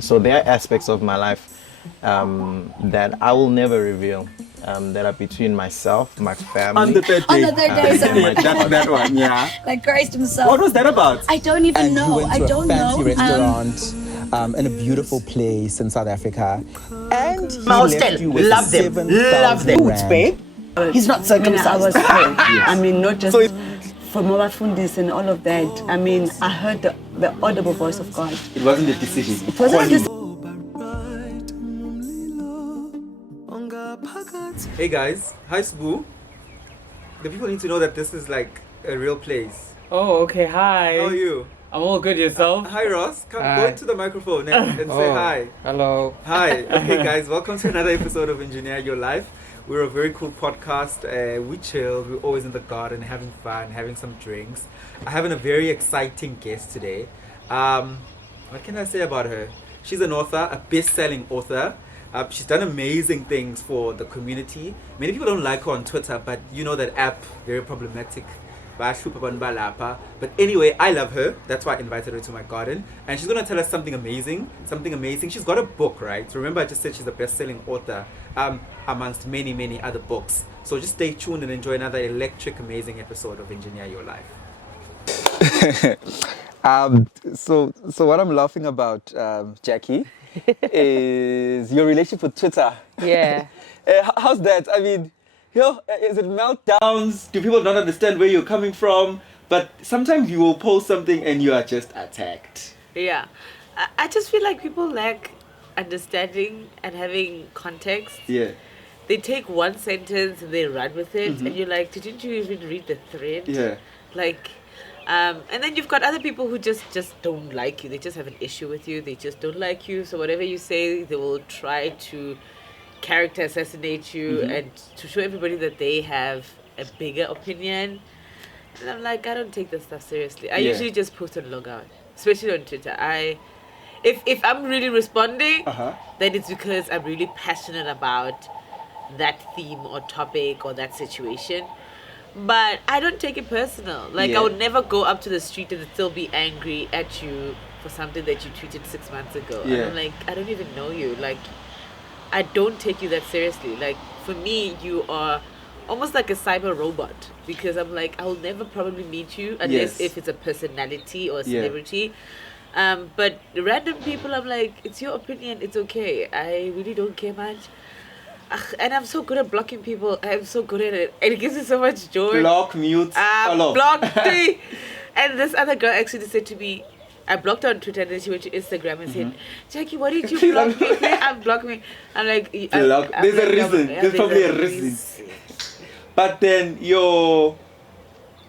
So there are aspects of my life that I will never reveal, that are between myself, my family. On the third day. On the third day, sorry. That one, yeah. Like Christ himself. What was that about? I don't even And know. you went I to don't a fancy know. restaurant in a beautiful place in South Africa, and he Mouse left you with love them, love them. 7,000 Boots, babe. He's not circumcised. I was told. Yes. I mean, not just So from our fundis and all of that. I mean, I heard the audible voice of God. it wasn't a decision. It wasn't just. Hey guys, hi Sphe. The people need to know that this is like a real place. Oh, okay. Hi. How are you? I'm all good. Yourself? Hi Ross, come Hi. go into the microphone and say Oh, hi. Hello. Hi. Okay guys, welcome to another episode of Engineer Your Life. We're a very cool podcast. We chill, we're always in the garden having fun, having some drinks. I have a very exciting guest today. What can I say about her? She's an author, a best-selling author. She's done amazing things for the community. Many people don't like her on Twitter, but you know that app, very problematic. But anyway, I love her. That's why I invited her to my garden. And she's going to tell us something amazing. She's got a book, right? Remember, I just said she's a best-selling author amongst many, many other books. So just stay tuned and enjoy another electric, amazing episode of Engineer Your Life. So what I'm laughing about, Jackie, is your relationship with Twitter. Yeah. How's that? I mean, is it meltdowns? Do people not understand where you're coming from? But sometimes you will post something and you are just attacked. Yeah. I just feel like people lack understanding and having context. Yeah. They take one sentence and they run with it, and you're like, didn't you even read the thread? Yeah. Like, and then you've got other people who just don't like you. They just have an issue with you. They just don't like you. So whatever you say, they will try to character assassinate you and to show everybody that they have a bigger opinion. And I'm like, I don't take this stuff seriously. I usually just post and log out, especially on Twitter. If I'm really responding, then it's because I'm really passionate about that theme or topic or that situation. But I don't take it personal. Like, I would never go up to the street and still be angry at you for something that you tweeted 6 months ago. Yeah. And I'm like, I don't even know you. Like, I don't take you that seriously. Like, for me, you are almost like a cyber robot, because I'm like, I'll never probably meet you unless if it's a personality or a celebrity. But random people, I'm like, it's your opinion, it's okay. I really don't care much. And I'm so good at blocking people. I'm so good at it. And it gives me so much joy. Block, mute, follow. Block me. And this other girl actually said to me, I blocked her on Twitter, and then she went to Instagram and said, Jackie, why did you block me? Please unblock me. I'm like, Block. There's a reason. There's probably a reason. But then the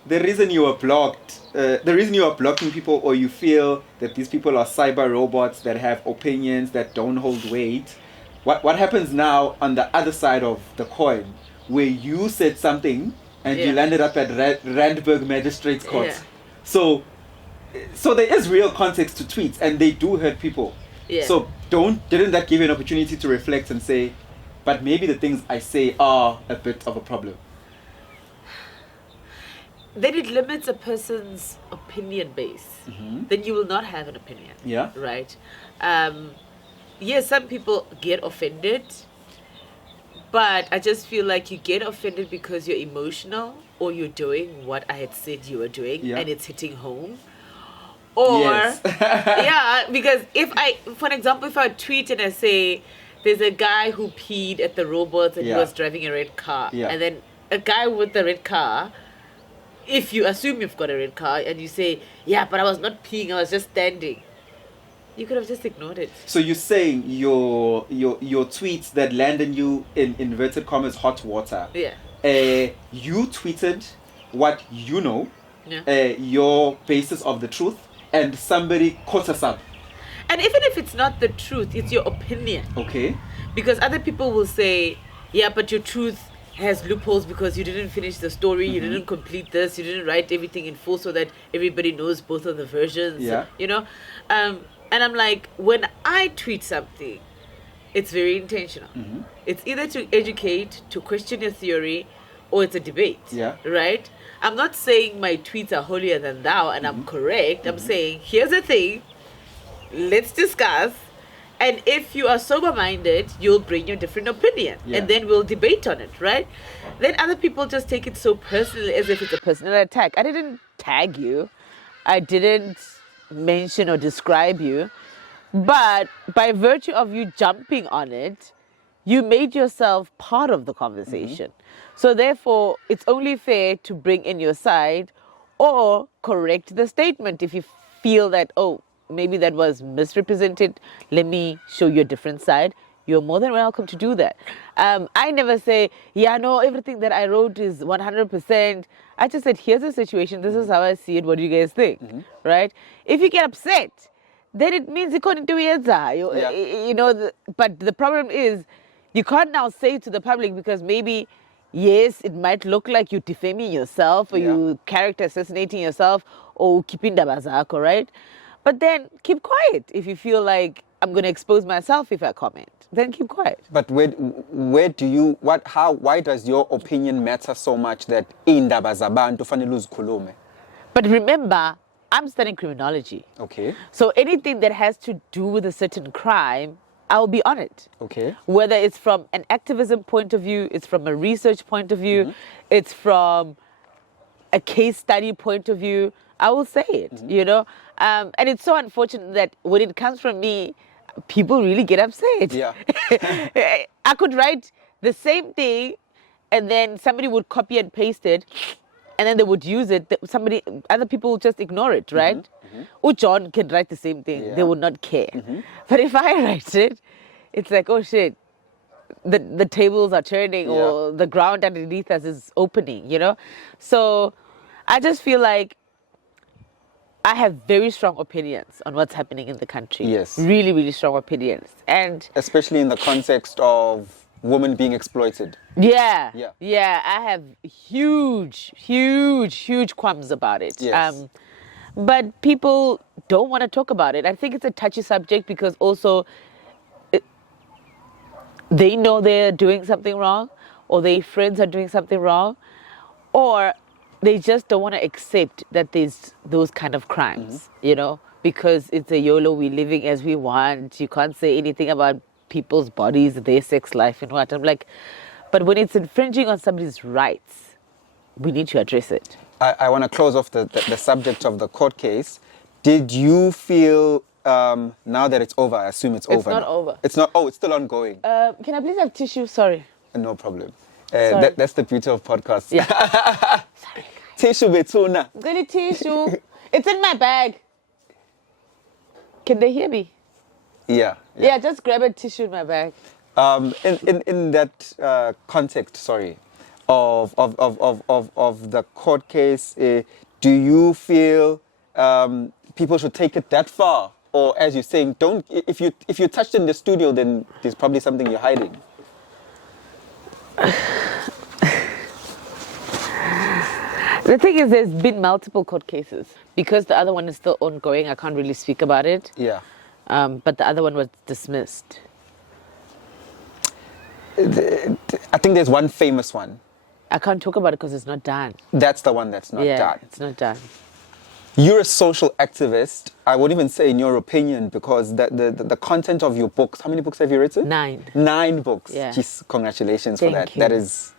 reason you are blocked, the reason you are blocking people, or you feel that these people are cyber robots that have opinions that don't hold weight, what happens now on the other side of the coin, where you said something and you landed up at Randburg Magistrates Court. Yeah. So there is real context to tweets, and they do hurt people. Yeah. So didn't that give you an opportunity to reflect and say, but maybe the things I say are a bit of a problem? Then it limits a person's opinion base. Then you will not have an opinion. Yeah. Right? Yes, some people get offended, but I just feel like you get offended because you're emotional, or you're doing what I had said you were doing, and it's hitting home. Or, because for example, if I tweet and I say, there's a guy who peed at the robots and he was driving a red car, and then a guy with the red car, if you assume you've got a red car and you say, yeah, but I was not peeing, I was just standing, you could have just ignored it. So you're saying your tweets that landed you in inverted commas hot water. Yeah. You tweeted what you know, your basis of the truth, and somebody caught us up. And even if it's not the truth, it's your opinion. Okay. Because other people will say, yeah, but your truth has loopholes because you didn't finish the story, you didn't complete this, you didn't write everything in full so that everybody knows both of the versions. Yeah. You know? And I'm like, when I tweet something, it's very intentional. It's either to educate, to question your theory, or it's a debate. Yeah. Right? I'm not saying my tweets are holier than thou and I'm correct. I'm saying, here's the thing, let's discuss. And if you are sober-minded, you'll bring your different opinion, Yeah. and then we'll debate on it, right? Then other people just take it so personally, as if it's a personal attack. I didn't tag you. I didn't mention or describe you. But by virtue of you jumping on it, you made yourself part of the conversation. So therefore, it's only fair to bring in your side or correct the statement if you feel that, oh, maybe that was misrepresented. Let me show you a different side. You're more than welcome to do that. I never say, yeah, no, everything that I wrote is 100%. I just said, here's the situation. This is how I see it. What do you guys think? Right? If you get upset, then it means you couldn't do it. You know, but the problem is you can't now say to the public, because maybe, yes, it might look like you're defaming yourself or you character assassinating yourself or keeping dabazako, right? But then keep quiet. If you feel like I'm going to expose myself if I comment, then keep quiet. But where do you, why does your opinion matter so much that indaba zabantu fanele uzikhulume? But remember, I'm studying criminology. Okay. So anything that has to do with a certain crime, I'll be on it. Okay. Whether it's from an activism point of view, it's from a research point of view, it's from a case study point of view, I will say it, you know. And it's so unfortunate that when it comes from me, people really get upset. Yeah. I could write the same thing and then somebody would copy and paste it and then they would use it. Other people would just ignore it, right? John can write the same thing. They would not care. But if I write it, it's like, oh shit, the tables are turning or the ground underneath us is opening, you know? So I just feel like I have very strong opinions on what's happening in the country. Yes. Really, really strong opinions. And Especially in the context of women being exploited. yeah, Yeah. I have huge qualms about it. Yes. But people don't want to talk about it. I think it's a touchy subject because also they know they're doing something wrong, or their friends are doing something wrong, or they just don't want to accept that there's those kind of crimes, you know, because it's a YOLO, we're living as we want. You can't say anything about people's bodies, their sex life and what. I'm like, but when it's infringing on somebody's rights, we need to address it. I want to close off the subject of the court case. Did you feel, now that it's over, I assume it's over It's not now. over. It's not, it's still ongoing. Can I please have tissue? Sorry. No problem. Sorry. That's the beauty of podcasts. Yeah. Sorry. Tissue betuna. Good tissue. It's in my bag. Can they hear me? Yeah. Yeah, just grab a tissue in my bag. In that context, sorry, of the court case, do you feel people should take it that far, or as you're saying, don't? If you touched in the studio, then there's probably something you're hiding. The thing is, there's been multiple court cases. Because the other one is still ongoing, I can't really speak about it. Yeah. But the other one was dismissed. I think there's one famous one. I can't talk about it because it's not done. That's the one that's not done. It's not done. You're a social activist. I would even say, in your opinion, because the content of your books. How many books have you written? 9. 9 books. Yeah. Jeez, congratulations for that. Thank you. That is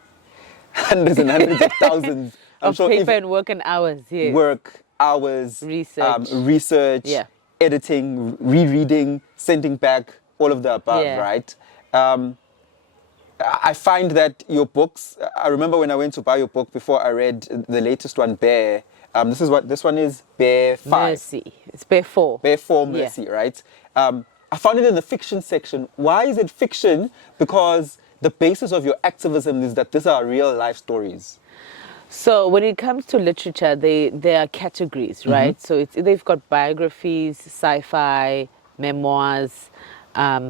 hundreds and hundreds of thousands. I'm Of sure paper and work and hours, yes. work, hours, Research. Yeah. editing, rereading, sending back, all of the above, Yeah. right? I find that your books, I remember when I went to buy your book before I read the latest one, Bear. This one is Bear 5. Mercy. It's Bear 4. Bear 4 Yeah. Mercy, right? I found it in the fiction section. Why is it fiction? Because the basis of your activism is that these are real life stories. So when it comes to literature, there are categories, right? So they've got biographies, sci-fi, memoirs,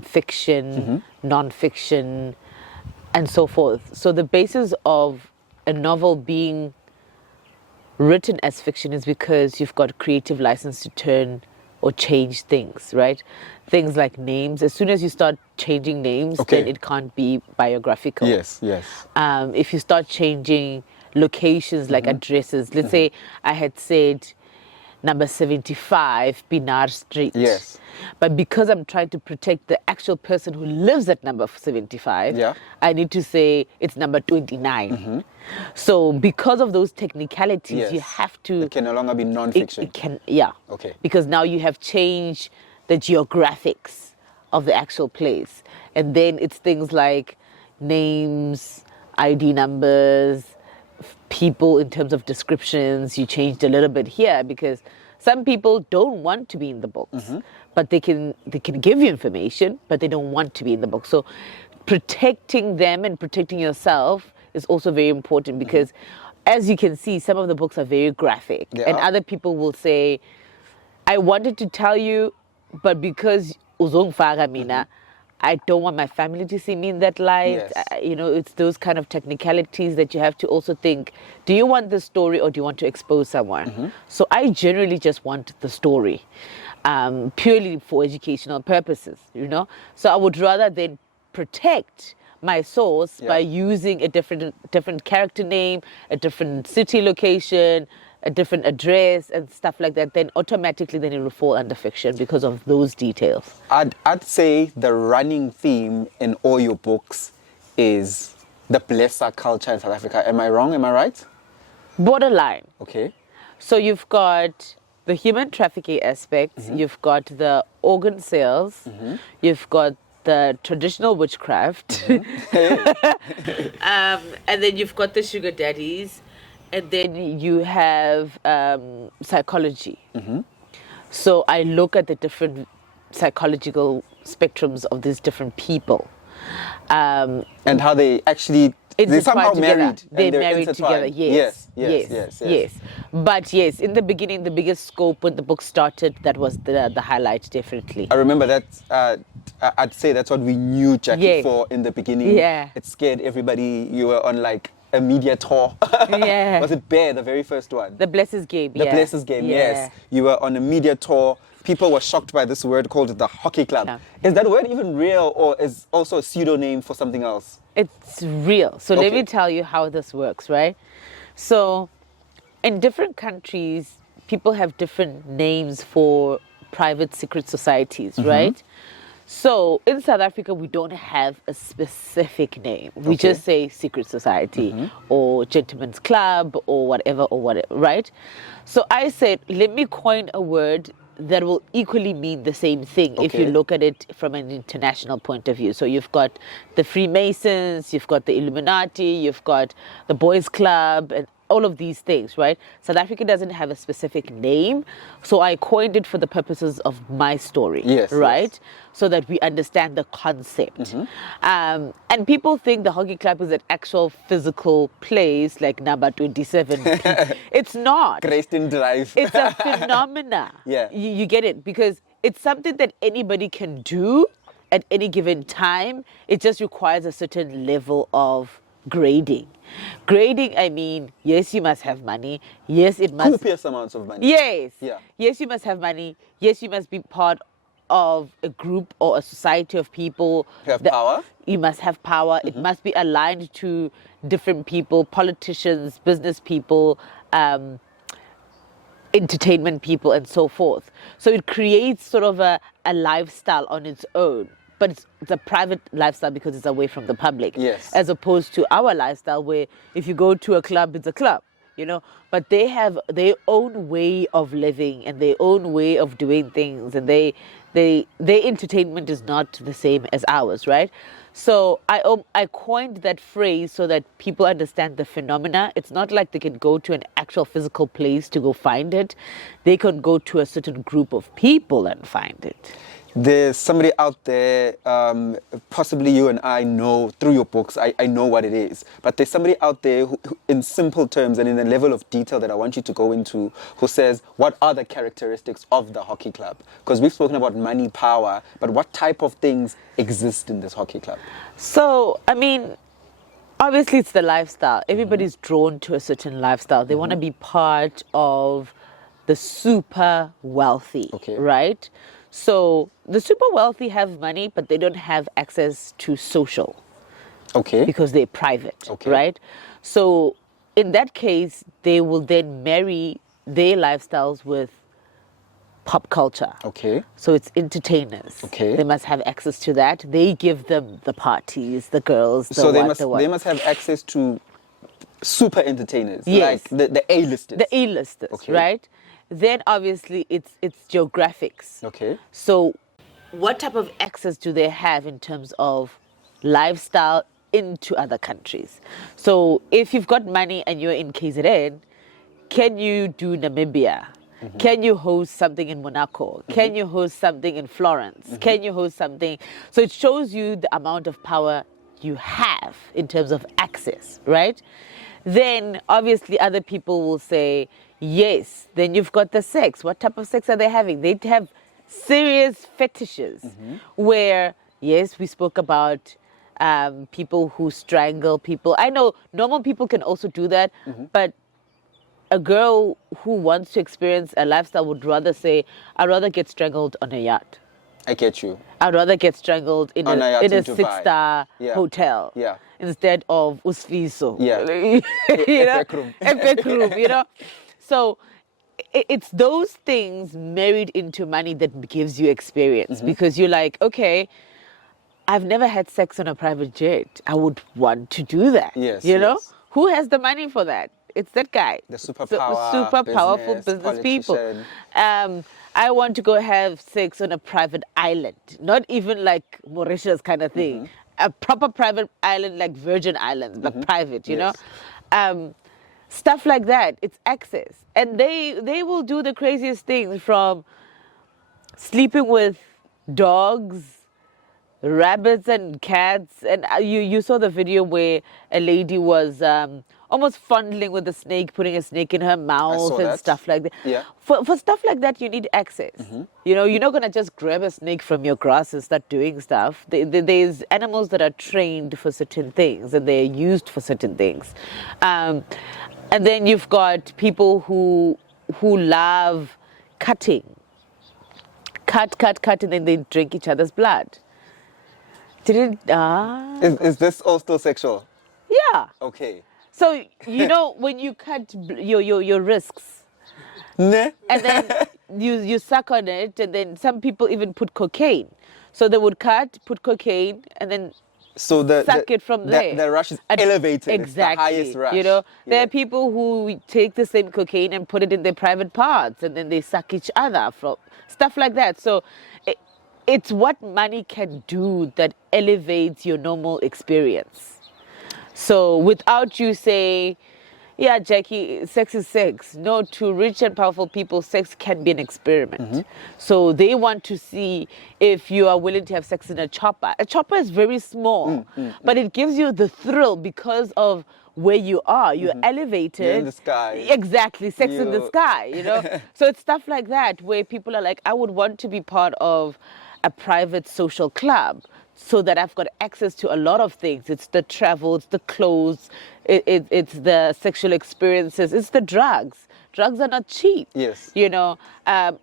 fiction, non-fiction, and so forth. So the basis of a novel being written as fiction is because you've got creative license to turn or change things, right? Things like names. As soon as you start changing names, then it can't be biographical. Yes. If you start changing locations like addresses, let's say I had said number 75 Pinar Street. Yes. But because I'm trying to protect the actual person who lives at number 75, Yeah. I need to say it's number 29. So because of those technicalities, you Yes. have to... It can no longer be non-fiction. It can, yeah. Okay. Because now you have changed the geographics of the actual place. And then it's things like names, ID numbers, people in terms of descriptions. You changed a little bit here because some people don't want to be in the books, but they can give you information, but they don't want to be in the book. So protecting them and protecting yourself is also very important because as you can see, some of the books are very graphic. They and are. other people will say, I wanted to tell you, but because uzongifaka mina, I don't want my family to see me in that light. Yes. It's those kind of technicalities that you have to also think, do you want the story or do you want to expose someone? So I generally just want the story, purely for educational purposes, So I would rather then protect my source by using a different character name, a different city location, a different address and stuff like that, then automatically then it will fall under fiction because of those details. I'd say the running theme in all your books is the blesser culture in South Africa. Am I wrong? Am I right? Borderline. Okay. So you've got the human trafficking aspects, you've got the organ sales, you've got the traditional witchcraft, and then you've got the sugar daddies, and then you have psychology. So I look at the different psychological spectrums of these different people. And how they actually, they're somehow intertwined together. married. They're and married together, intertwined. yes. Yes. But yes, in the beginning, the biggest scope when the book started, that was the highlight, definitely. I remember that, I'd say that's what we knew Jackie Yes. for in the beginning. Yeah. It scared everybody. You were on like a media tour. Yeah. Was it Bear, the very first one? The Blessers Game, The yeah. Blessers Game, Yeah. yes. You were on a media tour. People were shocked by this word called the hockey club. Yeah. Is that word even real or is also a pseudonym for something else? It's real. So let Okay. me tell you how this works, right? So in different countries, people have different names for private secret societies, right? So in South Africa, we don't have a specific name. We Okay. just say secret society or gentleman's club or whatever, right? So I said, let me coin a word that will equally mean the same thing if you Okay. look at it from an international point of view. So you've got the Freemasons, you've got the Illuminati, you've got the Boys Club, and all of these things, right? South Africa doesn't have a specific name, so I coined it for the purposes of my story, Yes, right? yes. So that we understand the concept. And people think the hockey club is an actual physical place like number 27. It's not. Grayston Drive. It's a phenomena. Yeah. You get it? Because it's something that anybody can do at any given time. It just requires a certain level of grading. Grading, I mean, yes, you must have money. Yes, it must. Copious amounts of money. Yes. Yeah. Yes, you must have money. Yes, you must be part of a group or a society of people. You have that- power. You must have power. It must be aligned to different people, politicians, business people, entertainment people, and so forth. So it creates sort of a lifestyle on its own. But it's a private lifestyle because it's away from the public. Yes. As opposed to our lifestyle where if you go to a club, it's a club, But they have their own way of living and their own way of doing things. And their entertainment is not the same as ours, right? So I coined that phrase so that people understand the phenomena. It's not like they can go to an actual physical place to go find it. They can go to a certain group of people and find it. There's somebody out there, possibly you and I know through your books, I know what it is. But there's somebody out there who, in simple terms and in a level of detail that I want you to go into, who says, what are the characteristics of the hockey club? Because we've spoken about money, power, but what type of things exist in this hockey club? So, I mean, obviously it's the lifestyle. Everybody's drawn to a certain lifestyle. They want to be part of the super wealthy, Okay. right? So the super wealthy have money, but they don't have access to social Okay. because they're private, Okay. right? So in that case, they will then marry their lifestyles with pop culture. Okay. So it's entertainers. Okay. They must have access to that. They give them the parties, the girls, the So they what, must the what. they must have access to super entertainers, Yes. like the A-listers. The A-listers, Okay. right? Then obviously it's geographics. Okay. So what type of access do they have in terms of lifestyle into other countries? So if you've got money and you're in KZN, can you do Namibia? Can you host something in Monaco? Can you host something in Florence? Can you host something? So it shows you the amount of power you have in terms of access, right? Then obviously other people will say, yes, then you've got the sex. What type of sex are they having? They have serious fetishes where, yes, we spoke about people who strangle people. I know normal people can also do that, but a girl who wants to experience a lifestyle would rather say, I'd rather get strangled on a yacht. I get you. I'd rather get strangled in On a yacht in a in Dubai. 6-star Yeah. hotel Yeah. instead of Usfiso. Yeah. You know? Epic room. Epic room, you know? So it's those things married into money that gives you experience because you're like, okay, I've never had sex on a private jet. I would want to do that. Yes, You know? yes. Who has the money for that? It's that guy. The So, superpower, super powerful business, business people. politician. I want to go have sex on a private island, not even like Mauritius kind of thing. A proper private island like Virgin Islands, but private, you Yes. know. Stuff like that. It's access, and they will do the craziest things, from sleeping with dogs, rabbits and cats. And you saw the video where a lady was almost fondling with a snake, putting a snake in her mouth saw and that. stuff like that. Yeah. For stuff like that, you need access. You know, you're not gonna just grab a snake from your grass and start doing stuff. There's animals that are trained for certain things and they're used for certain things. And then you've got people who love cutting. Cut, and then they drink each other's blood. Is this all still sexual? Yeah. Okay. So, you know, when you cut your wrists Ne? and then you suck on it, and then some people even put cocaine. So they would put cocaine, and then So suck it from there. The rush is And- elevated. Exactly. It's the highest rush. You know, there Yeah. are people who take the same cocaine and put it in their private parts, and then they suck each other from stuff like that. So it's what money can do that elevates your normal experience. So without you say, yeah, Jackie, sex is sex. No, to rich and powerful people, sex can be an experiment. So they want to see if you are willing to have sex in a chopper. A chopper is very small, but it gives you the thrill because of where you are. You're elevated. You're in the sky. Exactly, sex in the You- sky, you know. So it's stuff like that where people are like, I would want to be part of a private social club so that I've got access to a lot of things. It's the travel, it's the clothes, it's the sexual experiences, it's the drugs. Drugs are not cheap. Yes. You know,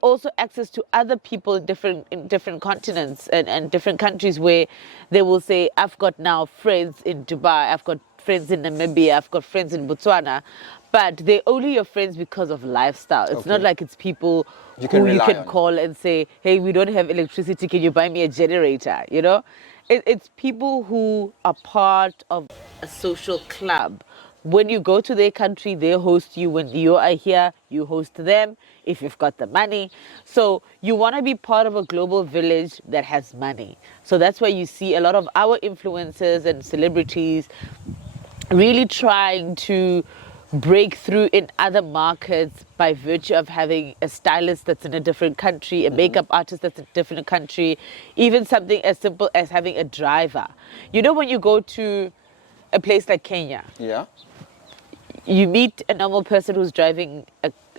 also access to other people in different continents and different countries where they will say, I've got now friends in Dubai, I've got friends in Namibia, I've got friends in Botswana, but they're only your friends because of lifestyle. It's not Okay. like it's people You can who you rely can on. call and say, hey, we don't have electricity, can you buy me a generator? You know, it's people who are part of a social club. When you go to their country, they host you. When you are here, you host them if you've got the money. So you want to be part of a global village that has money. So that's why you see a lot of our influencers and celebrities really trying to break through in other markets by virtue of having a stylist that's in a different country, a makeup artist that's in a different country, even something as simple as having a driver. You know, when you go to a place like Kenya, Yeah. you meet a normal person who's driving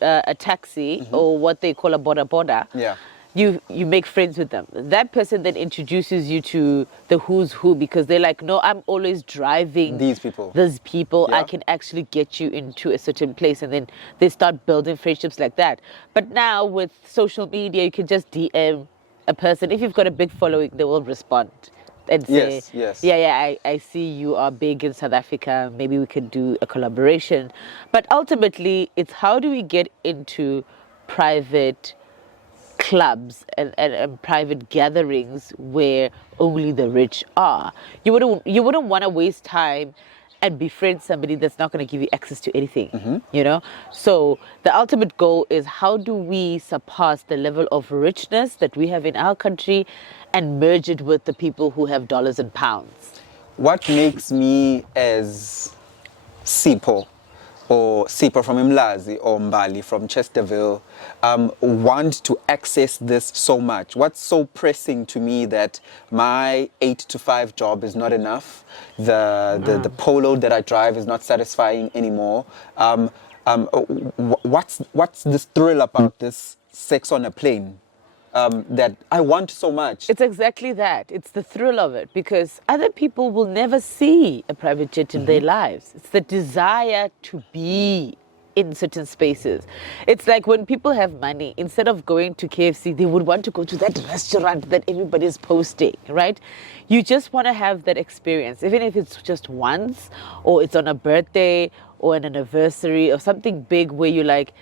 a taxi or what they call a boda. Yeah. You make friends with them. That person then introduces you to the who's who because they're like, no, I'm always driving These people. These people. I Yeah. can actually get you into a certain place, and then they start building friendships like that. But now with social media, you can just DM a person. If you've got a big following, they will respond and say, Yes. yeah, I see you are big in South Africa. Maybe we could do a collaboration. But ultimately, it's how do we get into private clubs and private gatherings where only the rich are. You wouldn't want to waste time and befriend somebody that's not going to give you access to anything, you know? So the ultimate goal is, how do we surpass the level of richness that we have in our country and merge it with the people who have dollars and pounds? What makes me as Sipho, or Sipho from Mlazi, or Mbali from Chesterville, want to access this so much? What's so pressing to me that my 8 to 5 job is not enough? The polo that I drive is not satisfying anymore. What's this thrill about this sex on a plane that I want so much? It's exactly that. It's the thrill of it, because other people will never see a private jet in their lives. It's the desire to be in certain spaces. It's like when people have money, instead of going to KFC, they would want to go to that restaurant that everybody's posting, right? You just want to have that experience, even if it's just once, or it's on a birthday or an anniversary or something big where you're like,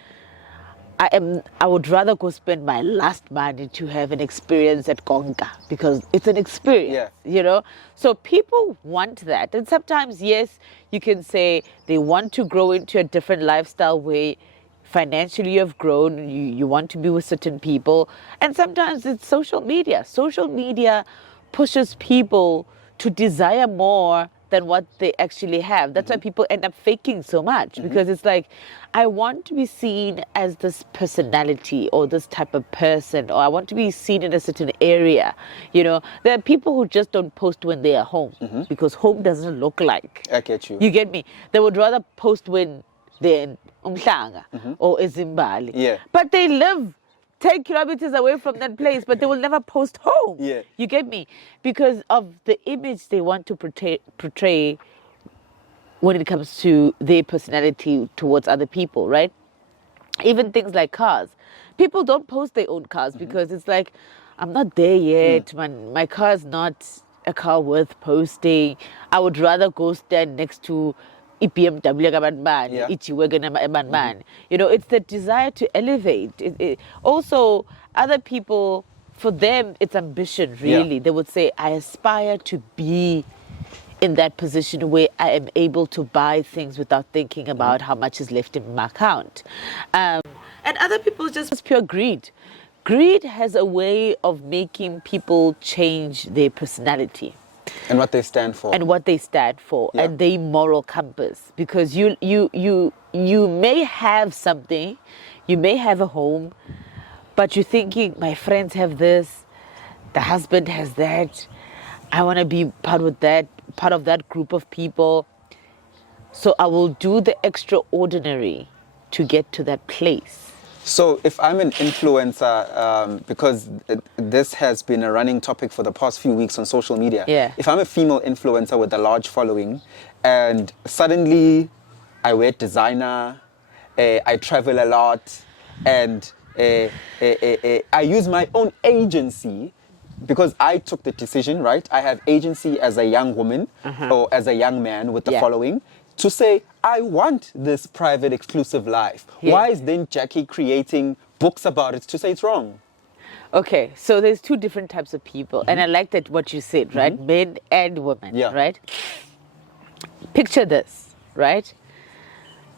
I would rather go spend my last money to have an experience at Konga, because it's an experience, you know? So people want that. And sometimes, yes, you can say they want to grow into a different lifestyle where financially you have grown, you want to be with certain people. And sometimes it's social media. Social media pushes people to desire more than what they actually have. That's why people end up faking so much, because it's like, I want to be seen as this personality or this type of person, or I want to be seen in a certain area. You know, there are people who just don't post when they are home, because home doesn't look like. I get you. You get me? They would rather post when they're in Umhlanga or Izimbali. Yeah. But they live 10 kilometers away from that place, but they will never post home. Yeah. You get me? Because of the image they want to portray when it comes to their personality towards other people, right? Even things like cars. People don't post their own cars because it's like, I'm not there yet, man. My car's not a car worth posting. I would rather go stand next to BMW man. You know, it's the desire to elevate. Also, other people, for them, it's ambition, really. They would say, I aspire to be in that position where I am able to buy things without thinking about how much is left in my account. And other people, just pure greed. Greed has a way of making people change their personality. And what they stand for. And what they stand for, and their moral compass. Because you may have something, you may have a home, but you're thinking, my friends have this, the husband has that, I want to be part of that group of people. So I will do the extraordinary to get to that place. So if I'm an influencer, because this has been a running topic for the past few weeks on social media. Yeah. If I'm a female influencer with a large following, and suddenly I wear designer, I travel a lot, and I use my own agency, because I took the decision, right? I have agency as a young woman or as a young man with the following, to say, I want this private, exclusive life. Yeah. Why is then Jackie creating books about it to say it's wrong? Okay, so there's two different types of people. And I like that what you said, right? Men and women, right? Picture this, right?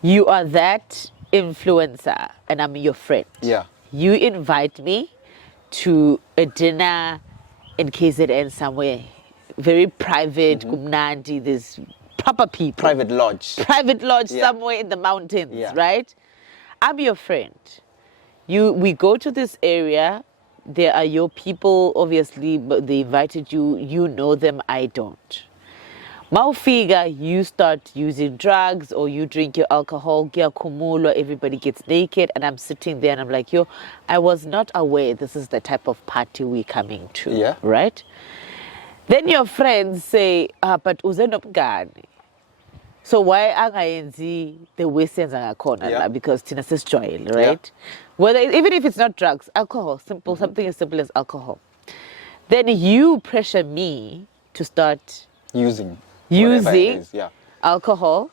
You are that influencer and I'm your friend. Yeah. You invite me to a dinner in KZN somewhere, very private, kumnandi, there's proper people. Private lodge. Private lodge somewhere in the mountains, right? I'm your friend. We go to this area. There are your people, obviously, but they invited you. You know them, I don't. Maufiga, you start using drugs or you drink your alcohol, everybody gets naked, and I'm sitting there and I'm like, yo, I was not aware this is the type of party we're coming to, right? Then your friends say, but uzenopgani. So why angayenzi the Western corner? Because tina says joy, right? Whether even if it's not drugs, alcohol, simple, something as simple as alcohol. Then you pressure me to start using alcohol.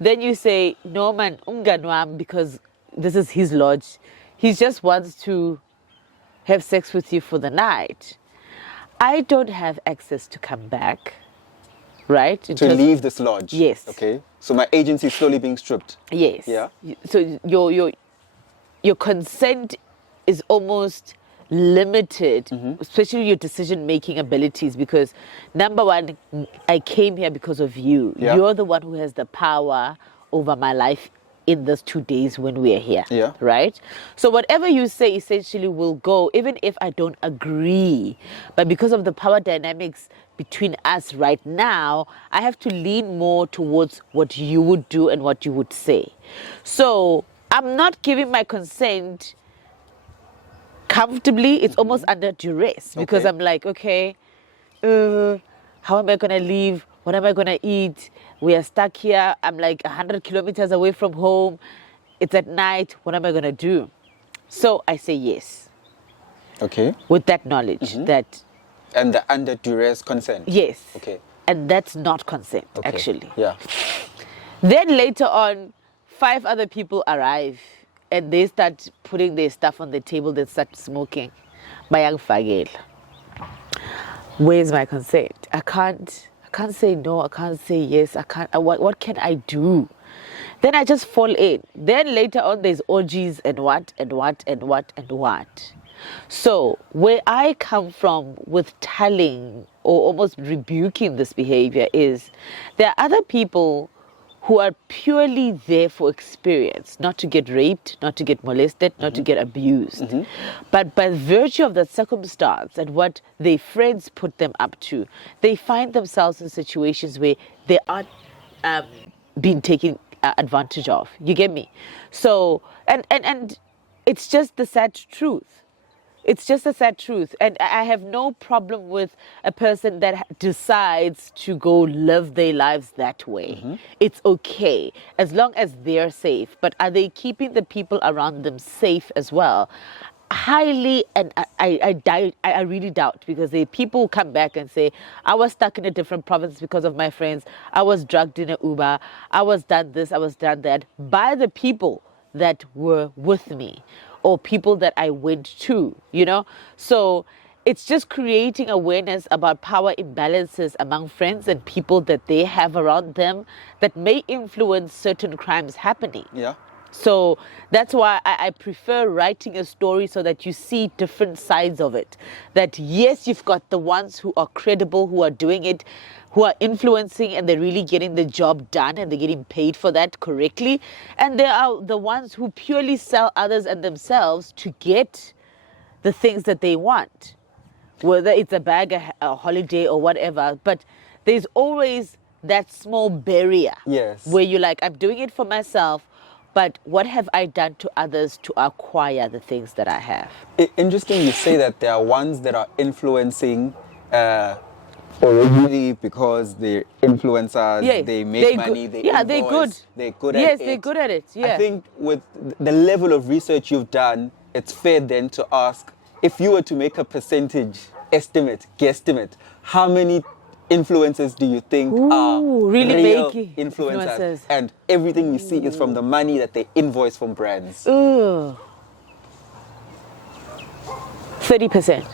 Then you say, no man, unganwam, because this is his lodge. He just wants to have sex with you for the night, I don't have access to come back, right? To leave this lodge. Yes. Okay. So my agency is slowly being stripped. Yes. Yeah. So your consent is almost limited, especially your decision-making abilities, because number one, I came here because of you. Yeah. You're the one who has the power over my life in those 2 days when we are here. Yeah. Right? So whatever you say essentially will go, even if I don't agree. But because of the power dynamics between us right now, I have to lean more towards what you would do and what you would say. So I'm not giving my consent comfortably. It's almost under duress, because Okay. I'm like, okay, how am I gonna leave? What am I gonna eat? We are stuck here. I'm like 100 kilometers away from home. It's at night. What am I gonna do? So I say yes, Okay. with that knowledge that And the under duress consent. yes, Okay. and that's not consent Okay. actually. Yeah. Then later on, 5 other people arrive and they start putting their stuff on the table. They start smoking. Bayangfagela. Where's my consent? I can't say no. I can't say yes. I can't. What can I do? Then I just fall in. Then later on, there's orgies and what. So where I come from with telling or almost rebuking this behavior is there are other people who are purely there for experience, not to get raped, not to get molested, not to get abused. But by virtue of that circumstance and what their friends put them up to, they find themselves in situations where they are being taken advantage of. You get me? So, and it's just the sad truth. It's just a sad truth. And I have no problem with a person that decides to go live their lives that way. It's okay, as long as they're safe. But are they keeping the people around them safe as well? Highly, and I really doubt, because the people who come back and say, I was stuck in a different province because of my friends. I was drugged in an Uber. I was done this, I was done that, by the people that were with me, or people that I went to, you know? So it's just creating awareness about power imbalances among friends and people that they have around them that may influence certain crimes happening. Yeah. So that's why I prefer writing a story so that you see different sides of it. That yes, you've got the ones who are credible, who are doing it, who are influencing, and they're really getting the job done and they're getting paid for that correctly. And there are the ones who purely sell others and themselves to get the things that they want, whether it's a bag, a holiday, or whatever. But there's always that small barrier. Yes. Where you're like, I'm doing it for myself, but what have I done to others to acquire the things that I have? Interesting you say that there are ones that are influencing already because they're influencers, Yes, they make money, they they're invoice, good. they're good at Yes, it. they're good at it. Yeah. I think with the level of research you've done, it's fair then to ask, if you were to make a percentage estimate, guesstimate, how many influencers do you think are really real making influencers? influencers. And everything we see is from the money that they invoice from brands. Ooh. 30%.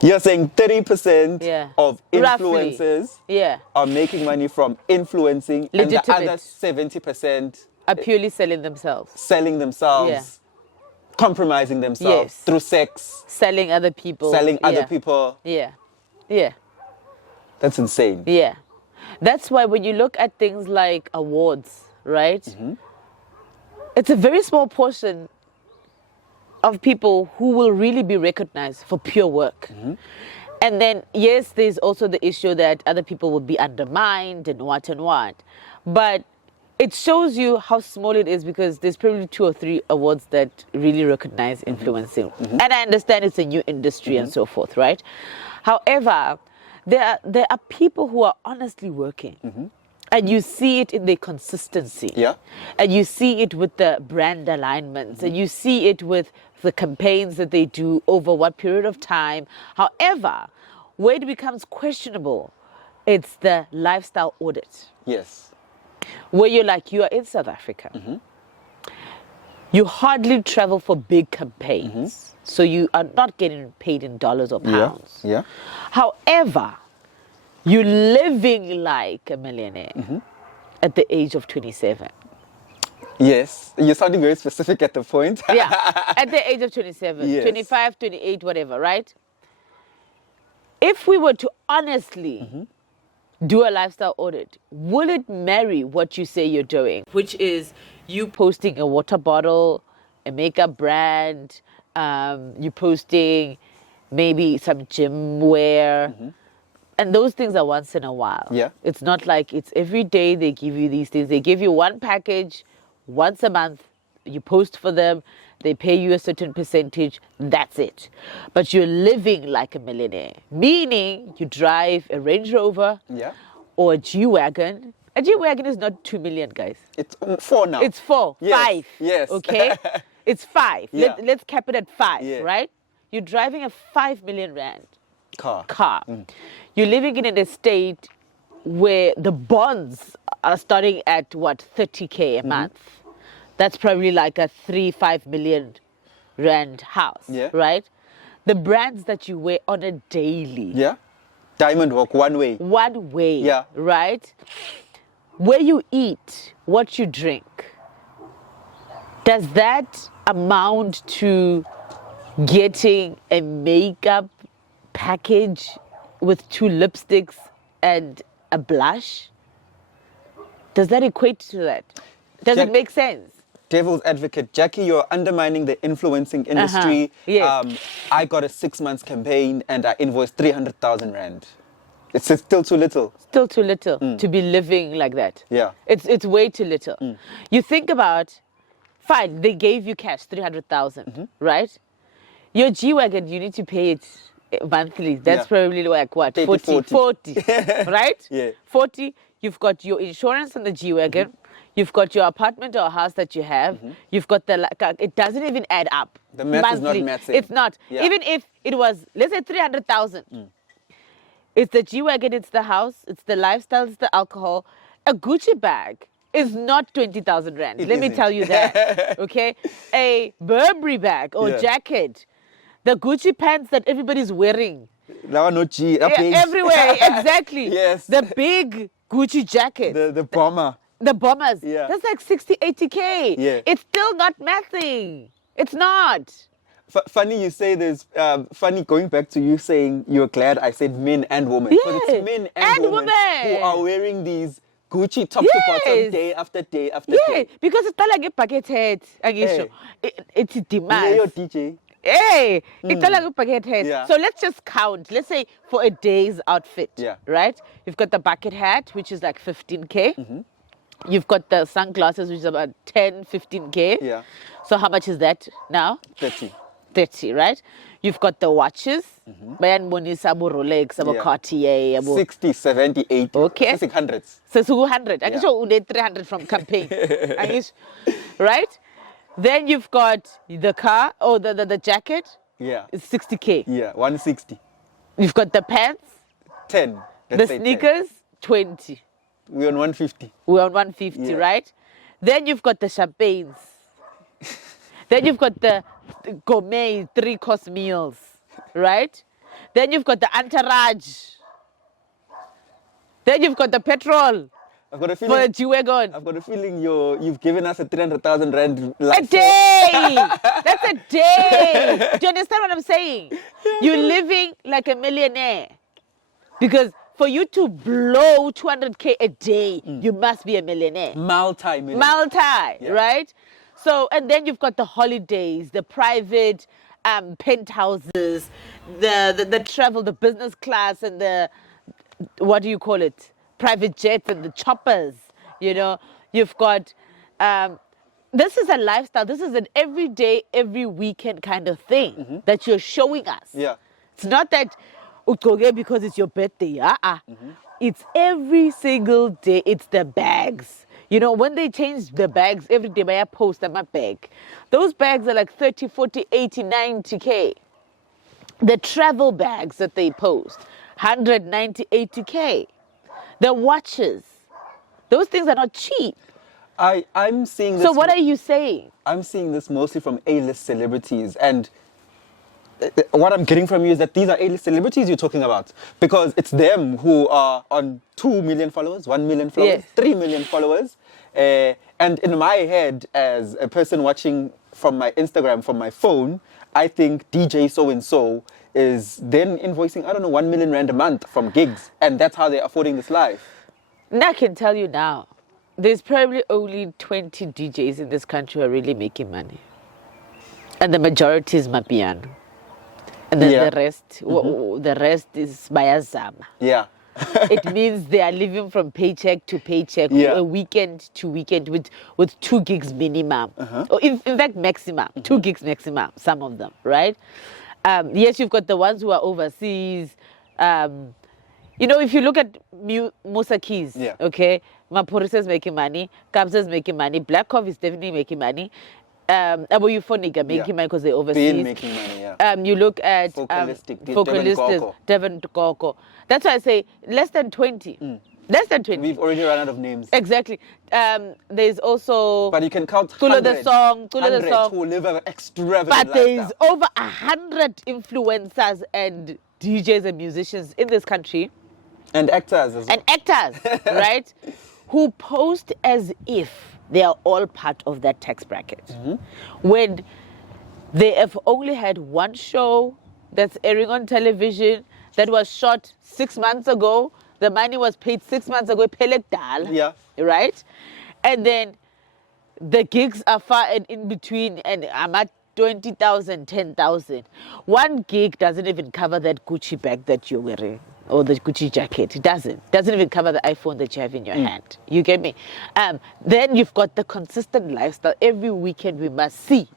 You're saying 30% Yeah. of Roughly. influencers Yeah. are making money from influencing, and the Legitimate. other 70% Are purely selling themselves. selling themselves, Yeah. compromising themselves Yes. through sex, Selling other people. selling other Yeah. people. Yeah. Yeah. That's insane. Yeah. That's why when you look at things like awards, right? It's a very small portion of people who will really be recognized for pure work. And then, yes, there's also the issue that other people will be undermined and what. But it shows you how small it is, because there's probably 2 or 3 awards that really recognize influencing. And I understand it's a new industry and so forth, right? However, there are people who are honestly working. And you see it in their consistency. Yeah. And you see it with the brand alignments. And you see it with the campaigns that they do over what period of time. However, where it becomes questionable, it's the lifestyle audit. Yes. Where you're like, you are in South Africa. You hardly travel for big campaigns. So you are not getting paid in dollars or pounds. Yeah. However, you're living like a millionaire at the age of 27. Yes. You're sounding very specific at the point. Yeah, at the age of 27, Yes. 25, 28, whatever, right? If we were to honestly do a lifestyle audit, will it marry what you say you're doing? Which is you posting a water bottle, a makeup brand, you posting maybe some gym wear. And those things are once in a while. Yeah. It's not like it's every day they give you these things. They give you one package once a month. You post for them. They pay you a certain percentage. That's it. But you're living like a millionaire. Meaning you drive a Range Rover Yeah. or a G-Wagon. A G-Wagon is not 2 million, guys. It's 4 now. It's 4, Yes, 5. yes. Okay? It's 5. Yeah. Let's cap it at 5, Yeah. right? You're driving a 5 million rand car. You're living in an estate where the bonds are starting at what, 30K a month. That's probably like a 3-5 million rand house, Yeah. right? The brands that you wear on a daily, Yeah. Diamond walk one way. one way, Yeah. right? Where you eat, what you drink, does that amount to getting a makeup package with 2 lipsticks and a blush? Does that equate to that? Does Jack- it make sense? Devil's advocate, Jackie, you're undermining the influencing industry. Yes. I got a 6 months campaign and I invoiced 300,000 rand. It's still too little. Still too little to be living like that. Yeah. It's way too little. You think about, fine, they gave you cash, 300,000, right? Your G-Wagon, you need to pay it monthly. That's Yeah. probably like what? 30, 40, right? Yeah. 40, you've got your insurance on the G-Wagon. You've got your apartment or house that you have. You've got it doesn't even add up. The math is not monthly. mathing. It's not. Yeah. Even if it was, let's say 300,000. It's the G-Wagon, it's the house, it's the lifestyle, it's the alcohol. A Gucci bag is not 20,000 rand. Let me isn't. tell you that, okay? A Burberry bag or Yeah. jacket, the Gucci pants that everybody's wearing. Now no G. Everywhere, exactly. Yes. The big Gucci jacket. The bomber. The bombers. Yeah. That's like 60, 80K. Yeah. It's still not mathing. It's not. Funny you say this. Funny going back to you saying you're glad I said men and women. Because Yeah. it's men and, And women who women. are wearing these Gucci top to bottom Yes. day after day after Yeah, day. because it's not like a bucket head. It's Hey, demand. yo, DJ. Hey, it's not like a bucket head. Yeah. So let's just count. Let's say for a day's outfit, Yeah. right? You've got the bucket hat, which is like 15K. You've got the sunglasses, which is about 10, 15K. Yeah. So how much is that now? 30. 30, right? You've got the watches. Bayan Monisa, abo Rolex, abo Yeah. Cartier, abo 60, 70, 80. Okay. 600s. So 200. I Yeah. can show you 300 from campaign. Right? Then you've got the car or the jacket. Yeah. It's 60K. Yeah, 160. You've got the pants, 10. the Let's say 10. sneakers, 20. We're on 150. We're on 150, Yeah. right? Then you've got the champagnes. Then you've got the gourmet 3-course meals, right? Then you've got the entourage. Then you've got the petrol I've got a for a feeling. G-Wagon. I've got a feeling you've given us a 300,000 rand A life. day! That's a day! Do you understand what I'm saying? You're living like a millionaire. Because for you to blow 200K a day, you must be a millionaire. Multi-million. Multi, right? So, and then you've got the holidays, the private penthouses, the travel, the business class, and the, what do you call it? Private jets and the choppers, you know. You've got, this is a lifestyle. This is an everyday, every weekend kind of thing that you're showing us. Yeah. It's not that ugoge because it's your birthday. It's every single day. It's the bags. You know, when they change the bags every day, I post on my bag. Those bags are like 30, 40, 80, 90K. The travel bags that they post, 190, 80K. The watches. Those things are not cheap. I'm seeing this. So what are you saying? I'm seeing this mostly from A-list celebrities, and what I'm getting from you is that these are A-list celebrities you're talking about, because it's them who are on 2 million followers, 1 million followers, Yes. 3 million followers. And in my head, as a person watching from my Instagram, from my phone, I think DJ so-and-so is then invoicing, I don't know, 1 million rand a month from gigs. And that's how they're affording this life. And I can tell you now, there's probably only 20 DJs in this country who are really making money. And the majority is Mapiano. And then Yeah. the rest is Bayazama. Yeah. It means they are living from paycheck to paycheck, Yeah. a weekend to weekend with 2 gigs minimum. Or in fact, maximum, 2 gigs maximum, some of them, right? Yes, you've got the ones who are overseas. If you look at Musa Keys, Yeah. okay, Maporisa is making money, Kabza is making money, Black Coffee is definitely making money. Abu Euphonic are making money because they're overseas. Been making money, yeah. You look at Focalistic, Focalistic, Devon Koko. That's why I say less than 20. Less than 20. We've already run out of names. Exactly. There's also But you can count Tula the 100, song, Tula the 100 song. who live an extravagant But there's lifestyle. over 100 influencers and DJs and musicians in this country And actors as well. and actors, right, who post as if they are all part of that tax bracket. When they have only had one show that's airing on television that was shot 6 months ago. The money was paid 6 months ago, Yeah. right? And then the gigs are far and in between, and I'm at 20,000, 10,000. One gig doesn't even cover that Gucci bag that you're wearing or the Gucci jacket. It doesn't even cover the iPhone that you have in your hand. You get me? Then you've got the consistent lifestyle. Every weekend we must see,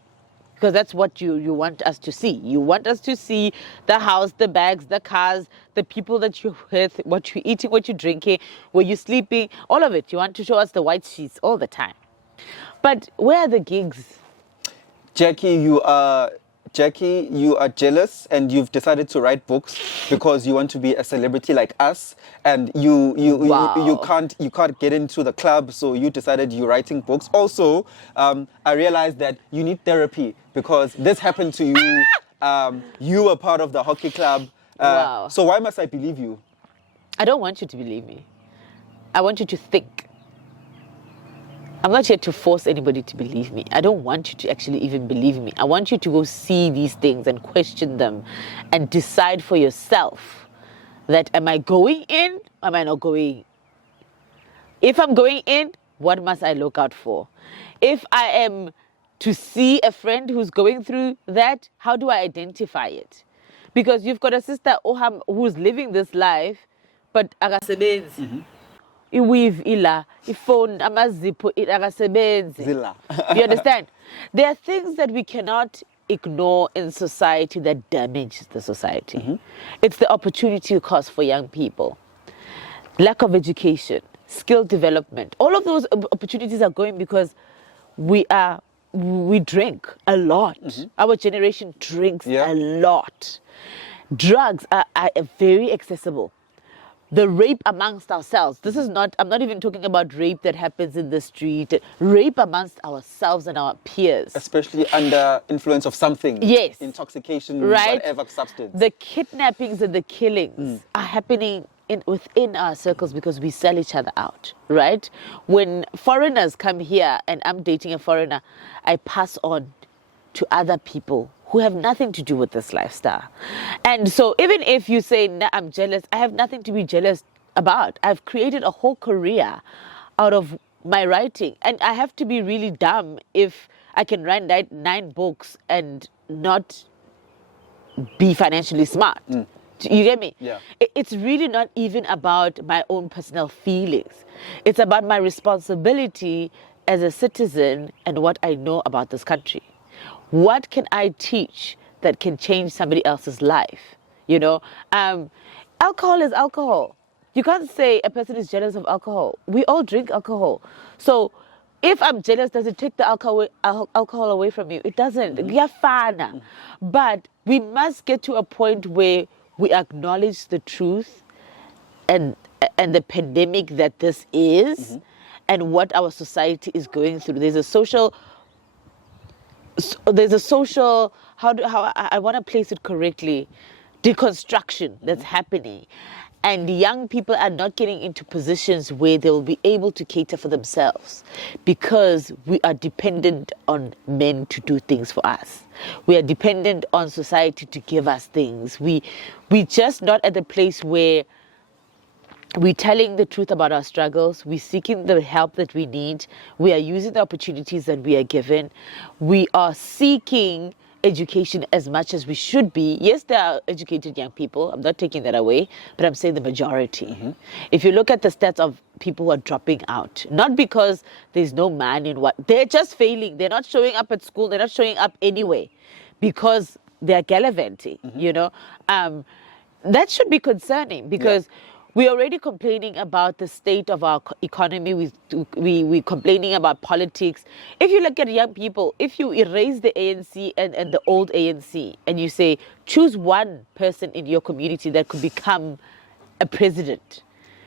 because that's what you want us to see. You want us to see the house, the bags, the cars, the people that you're with, what you're eating, what you're drinking, where you're sleeping, all of it. You want to show us the white sheets all the time. But where are the gigs? Jackie, you are jealous, and you've decided to write books because you want to be a celebrity like us, and you can't get into the club, so you decided you're writing books. Also, I realized that you need therapy because this happened to you. You were part of the hockey club. Wow. So why must I believe you? I don't want you to believe me. I want you to think. I'm not here to force anybody to believe me. I don't want you to actually even believe me. I want you to go see these things and question them and decide for yourself that am I going in or am I not going? If I'm going in, what must I look out for? If I am to see a friend who's going through that, how do I identify it? Because you've got a sister who's living this life, but akasebenzi. Iweave ila, ifone, amazipho, akasebenzi. Zilla. You understand? There are things that we cannot ignore in society that damage the society. It's the opportunity cost for young people. Lack of education, skill development. All of those opportunities are going because we drink a lot. Our generation drinks a lot. Drugs are very accessible. The rape amongst ourselves. This is not, I'm not even talking about rape that happens in the street. Rape amongst ourselves and our peers. Especially under influence of something. Yes. Intoxication, Right. whatever substance. The kidnappings and the killings are happening within our circles because we sell each other out, right? When foreigners come here and I'm dating a foreigner, I pass on to other people who have nothing to do with this lifestyle. And so even if you say, nah, I'm jealous, I have nothing to be jealous about. I've created a whole career out of my writing. And I have to be really dumb if I can write 9 books and not be financially smart. You get me? Yeah. It's really not even about my own personal feelings. It's about my responsibility as a citizen and what I know about this country. What can I teach that can change somebody else's life? You know, alcohol is alcohol. You can't say a person is jealous of alcohol. We all drink alcohol. So if I'm jealous, does it take the alcohol away from you? It doesn't. Yafana. But we must get to a point where we acknowledge the truth and the pandemic that this is, and what our society is going through. There's a social, how I want to place it correctly, deconstruction that's happening. And young people are not getting into positions where they will be able to cater for themselves because we are dependent on men to do things for us. We are dependent on society to give us things. We just not at the place where we're telling the truth about our struggles. We're seeking the help that we need. We are using the opportunities that we are given. We are seeking education as much as we should be. Yes, there are educated young people. I'm not taking that away, but I'm saying the majority. If you look at the stats of people who are dropping out, not because there's no man in what, they're just failing. They're not showing up at school. They're not showing up anyway because they're gallivanting, you know. That should be concerning because we're already complaining about the state of our economy. We're complaining about politics. If you look at young people, if you erase the ANC and the old ANC and you say, choose one person in your community that could become a president,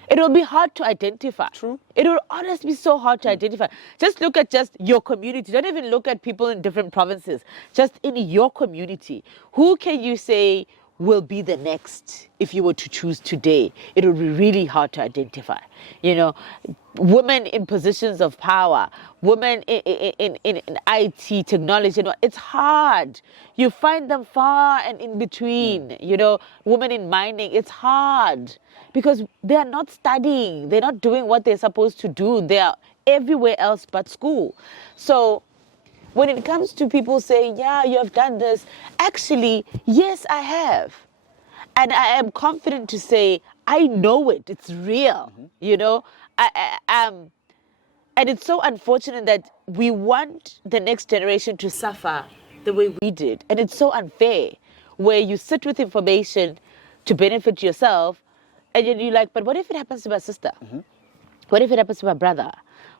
it will be hard to identify. True. It will honestly be so hard to identify. Just look at just your community. Don't even look at people in different provinces. Just in your community. Who can you say will be the next if you were to choose today? It would be really hard to identify. You know, women in positions of power, women in IT, technology, you know, it's hard. You find them far and in between, you know, women in mining, it's hard because they are not studying. They're not doing what they're supposed to do. They are everywhere else but school. So when it comes to people saying, yeah, you have done this, actually, yes, I have. And I am confident to say, I know it, it's real, you know. And it's so unfortunate that we want the next generation to suffer the way we did. And it's so unfair, where you sit with information to benefit yourself, and then you're like, but what if it happens to my sister? What if it happens to my brother?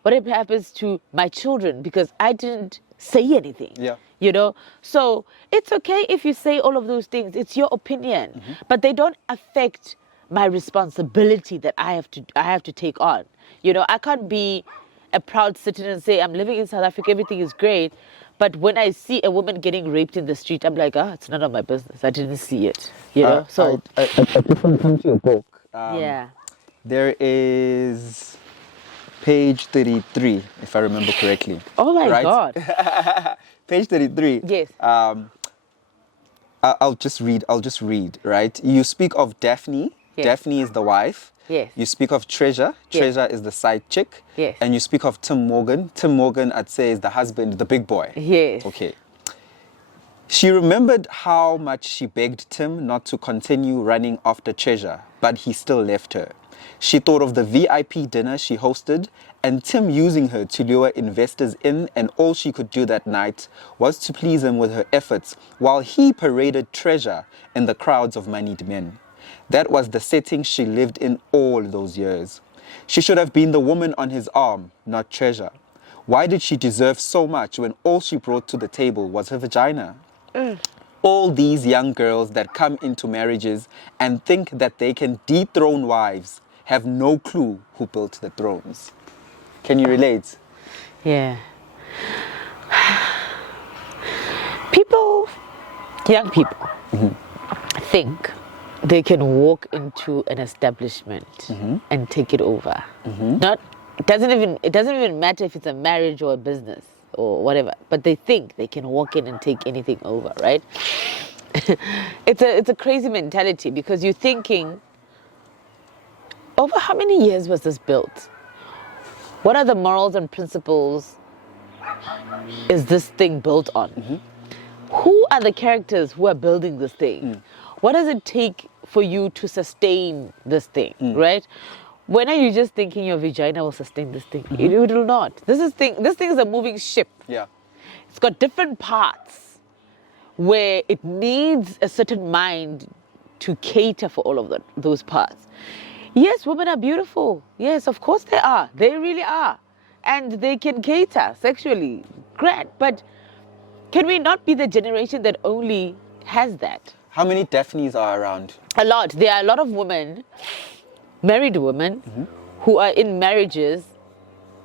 What if it happens to my children? Because I didn't say anything. Yeah. You know? So it's okay if you say all of those things. It's your opinion. But they don't affect my responsibility that I have to take on. You know, I can't be a proud citizen and say, I'm living in South Africa, everything is great. But when I see a woman getting raped in the street, I'm like, it's none of my business. I didn't see it. You know? So I just want to come to your book. yeah. There is page 33, if I remember correctly. Oh my God. Page 33. Yes. I'll just read, right? You speak of Daphne. Yes. Daphne is the wife. Yes. You speak of Treasure. Yes. Treasure is the side chick. Yes. And you speak of Tim Morgan. Tim Morgan, I'd say, is the husband, the big boy. Yes. Okay. She remembered how much she begged Tim not to continue running after Treasure, but he still left her. She thought of the VIP dinner she hosted and Tim using her to lure investors in, and all she could do that night was to please him with her efforts while he paraded Treasure in the crowds of moneyed men. That was the setting she lived in all those years. She should have been the woman on his arm, not Treasure. Why did she deserve so much when all she brought to the table was her vagina? All these young girls that come into marriages and think that they can dethrone wives have no clue who built the thrones. Can you relate? Yeah. People, young people, think they can walk into an establishment and take it over. It doesn't even matter if it's a marriage or a business or whatever, but they think they can walk in and take anything over, right? It's a crazy mentality because you're thinking, over how many years was this built? What are the morals and principles is this thing built on? Who are the characters who are building this thing? What does it take for you to sustain this thing, right? When are you just thinking your vagina will sustain this thing? It will not. This thing is a moving ship. Yeah. It's got different parts where it needs a certain mind to cater for all of those parts. Yes, women are beautiful. Yes, of course they are. They really are. And they can cater sexually. Great. But can we not be the generation that only has that? How many Daphnes are around? A lot. There are a lot of women, married women, who are in marriages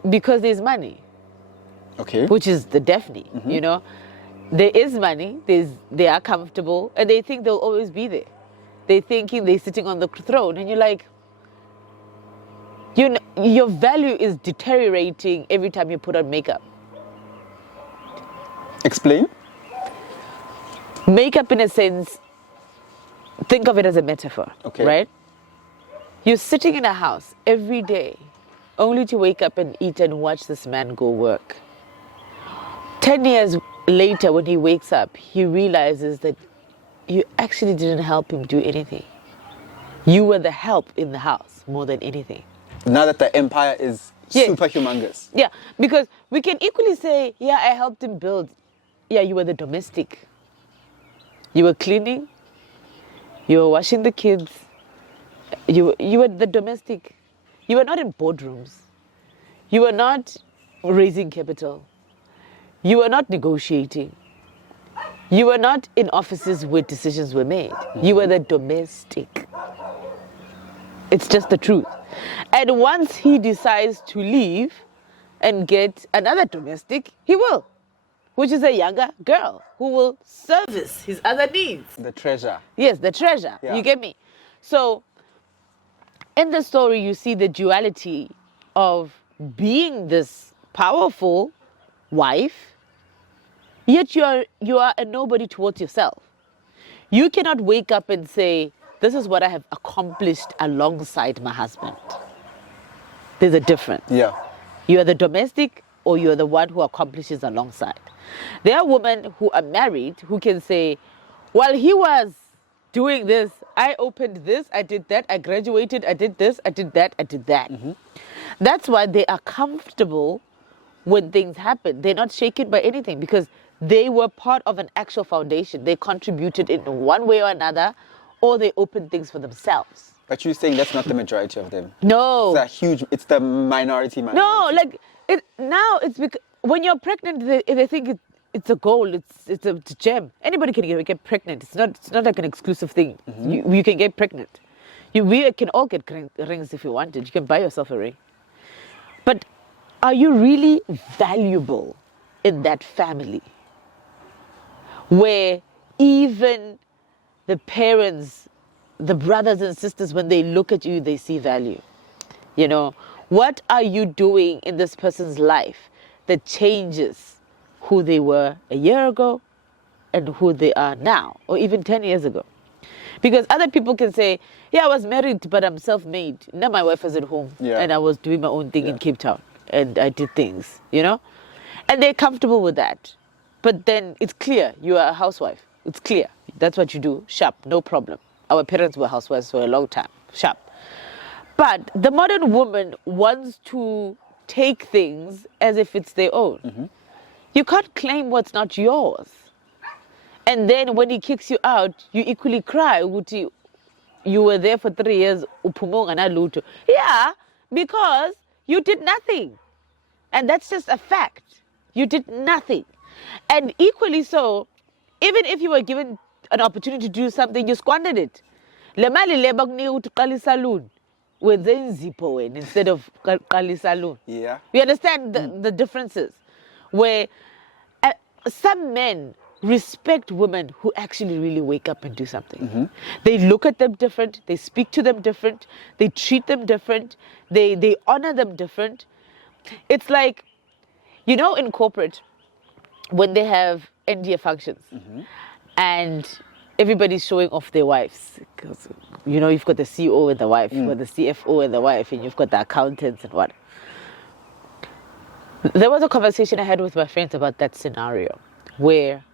because there's money, Okay. which is the definitely, you know. There is money, they are comfortable, and they think they'll always be there. They're thinking they're sitting on the throne, and you're like, you know, your value is deteriorating every time you put on makeup. Explain. Makeup, in a sense, think of it as a metaphor, Okay. right? You're sitting in a house every day, only to wake up and eat and watch this man go work. 10 years later, when he wakes up, he realizes that you actually didn't help him do anything. You were the help in the house more than anything. Now that the empire is Yes. super humongous. Yeah, because we can equally say, yeah, I helped him build. Yeah, you were the domestic. You were cleaning. You were washing the kids. You were the domestic. You were not in boardrooms. You were not raising capital. You were not negotiating. You were not in offices where decisions were made. You were the domestic. It's just the truth. And once he decides to leave and get another domestic, he will, which is a younger girl who will service his other needs. The treasure. Yes, the treasure. Yeah. You get me? So, in the story, you see the duality of being this powerful wife, yet you are a nobody towards yourself. You cannot wake up and say, this is what I have accomplished alongside my husband. There's a difference. Yeah. You are the domestic, or you are the one who accomplishes alongside. There are women who are married who can say, while he was doing this, I opened this, I did that, I graduated, I did this, I did that, I did that. That's why they are comfortable when things happen. They're not shaken by anything because they were part of an actual foundation. They contributed in one way or another, or they opened things for themselves. But you're saying that's not the majority of them. No. It's the minority. No, like it's because when you're pregnant, they think it's a goal, it's a gem. Anybody can get pregnant. It's not like an exclusive thing. You can get pregnant. We can all get rings if you wanted. You can buy yourself a ring. But are you really valuable in that family where even the parents, the brothers and sisters, when they look at you, they see value? You know, what are you doing in this person's life that changes who they were a year ago and who they are now, or even 10 years ago? Because other people can say, yeah, I was married, but I'm self-made. Now my wife is at home, and I was doing my own thing in Cape Town, and I did things, you know? And they're comfortable with that. But then it's clear you are a housewife. It's clear. That's what you do. Sharp, no problem. Our parents were housewives for a long time. Sharp. But the modern woman wants to take things as if it's their own. You can't claim what's not yours. And then when he kicks you out, you equally cry. You were there for 3 years. Yeah, because you did nothing. And that's just a fact. You did nothing. And equally so, even if you were given an opportunity to do something, you squandered it. Instead of qali salon. Yeah. We understand the differences, where some men respect women who actually really wake up and do something. They look at them different, they speak to them different, they treat them different, they honor them different. It's like, you know, in corporate, when they have NDA functions and everybody's showing off their wives, because, you know, you've got the CEO and the wife, you've got the CFO and the wife, and you've got the accountants and what. There was a conversation I had with my friends about that scenario, where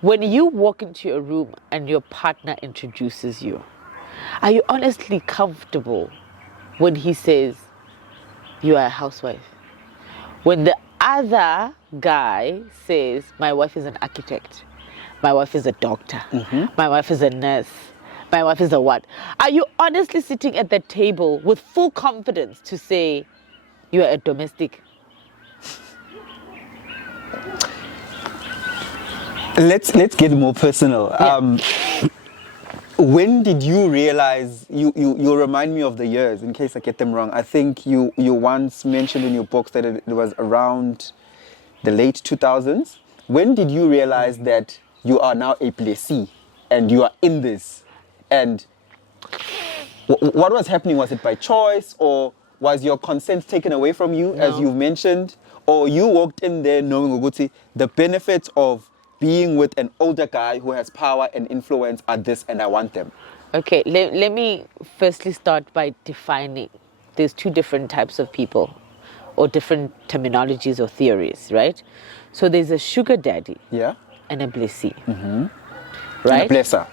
when you walk into a room and your partner introduces you, are you honestly comfortable when he says you are a housewife? When the other guy says, my wife is an architect, my wife is a doctor, my wife is a nurse, my wife is a what? Are you honestly sitting at that table with full confidence to say you are a domestic? Let's get more personal. When did you realize, you remind me of the years in case I get them wrong. I think you once mentioned in your books that it was around the late 2000s. When did you realize that you are now a blessee and you are in this? And what was happening? Was it by choice, or was your consent taken away from you, as No. you've mentioned? Or you walked in there knowing, Uguti, the benefits of being with an older guy who has power and influence are this, and I want them? Okay, let me firstly start by defining. There's two different types of people, or different terminologies or theories, right? So there's a sugar daddy Yeah? and a blessee, And right? a blesser.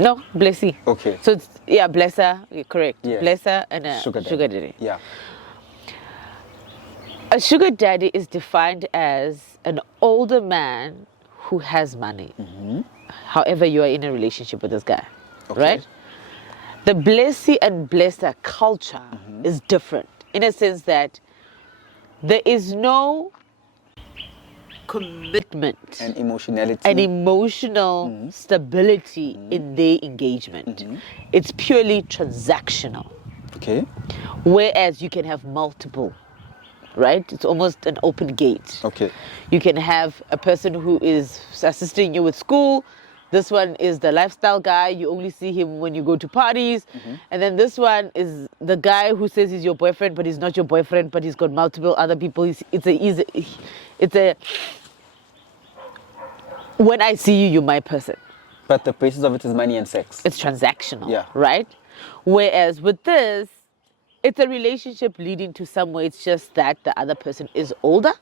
No, blessee. Okay. So it's, yeah, blesser, you're correct. Yes. Blesser and a Sugar sugar daddy. daddy. Yeah. A sugar daddy is defined as an older man who has money. However, you are in a relationship with this guy, Okay. right? The blessee and blesser culture is different in a sense that there is no commitment And emotionality. and emotional stability in their engagement. It's purely transactional. Okay. Whereas you can have multiple, right? It's almost an open gate. Okay. You can have a person who is assisting you with school. This one is the lifestyle guy. You only see him when you go to parties. And then this one is the guy who says he's your boyfriend, but he's not your boyfriend, but he's got multiple other people. It's a when I see you, you're my person. But the basis of it is money and sex. It's transactional, Yeah. right? Whereas with this, it's a relationship leading to somewhere. It's just that the other person is older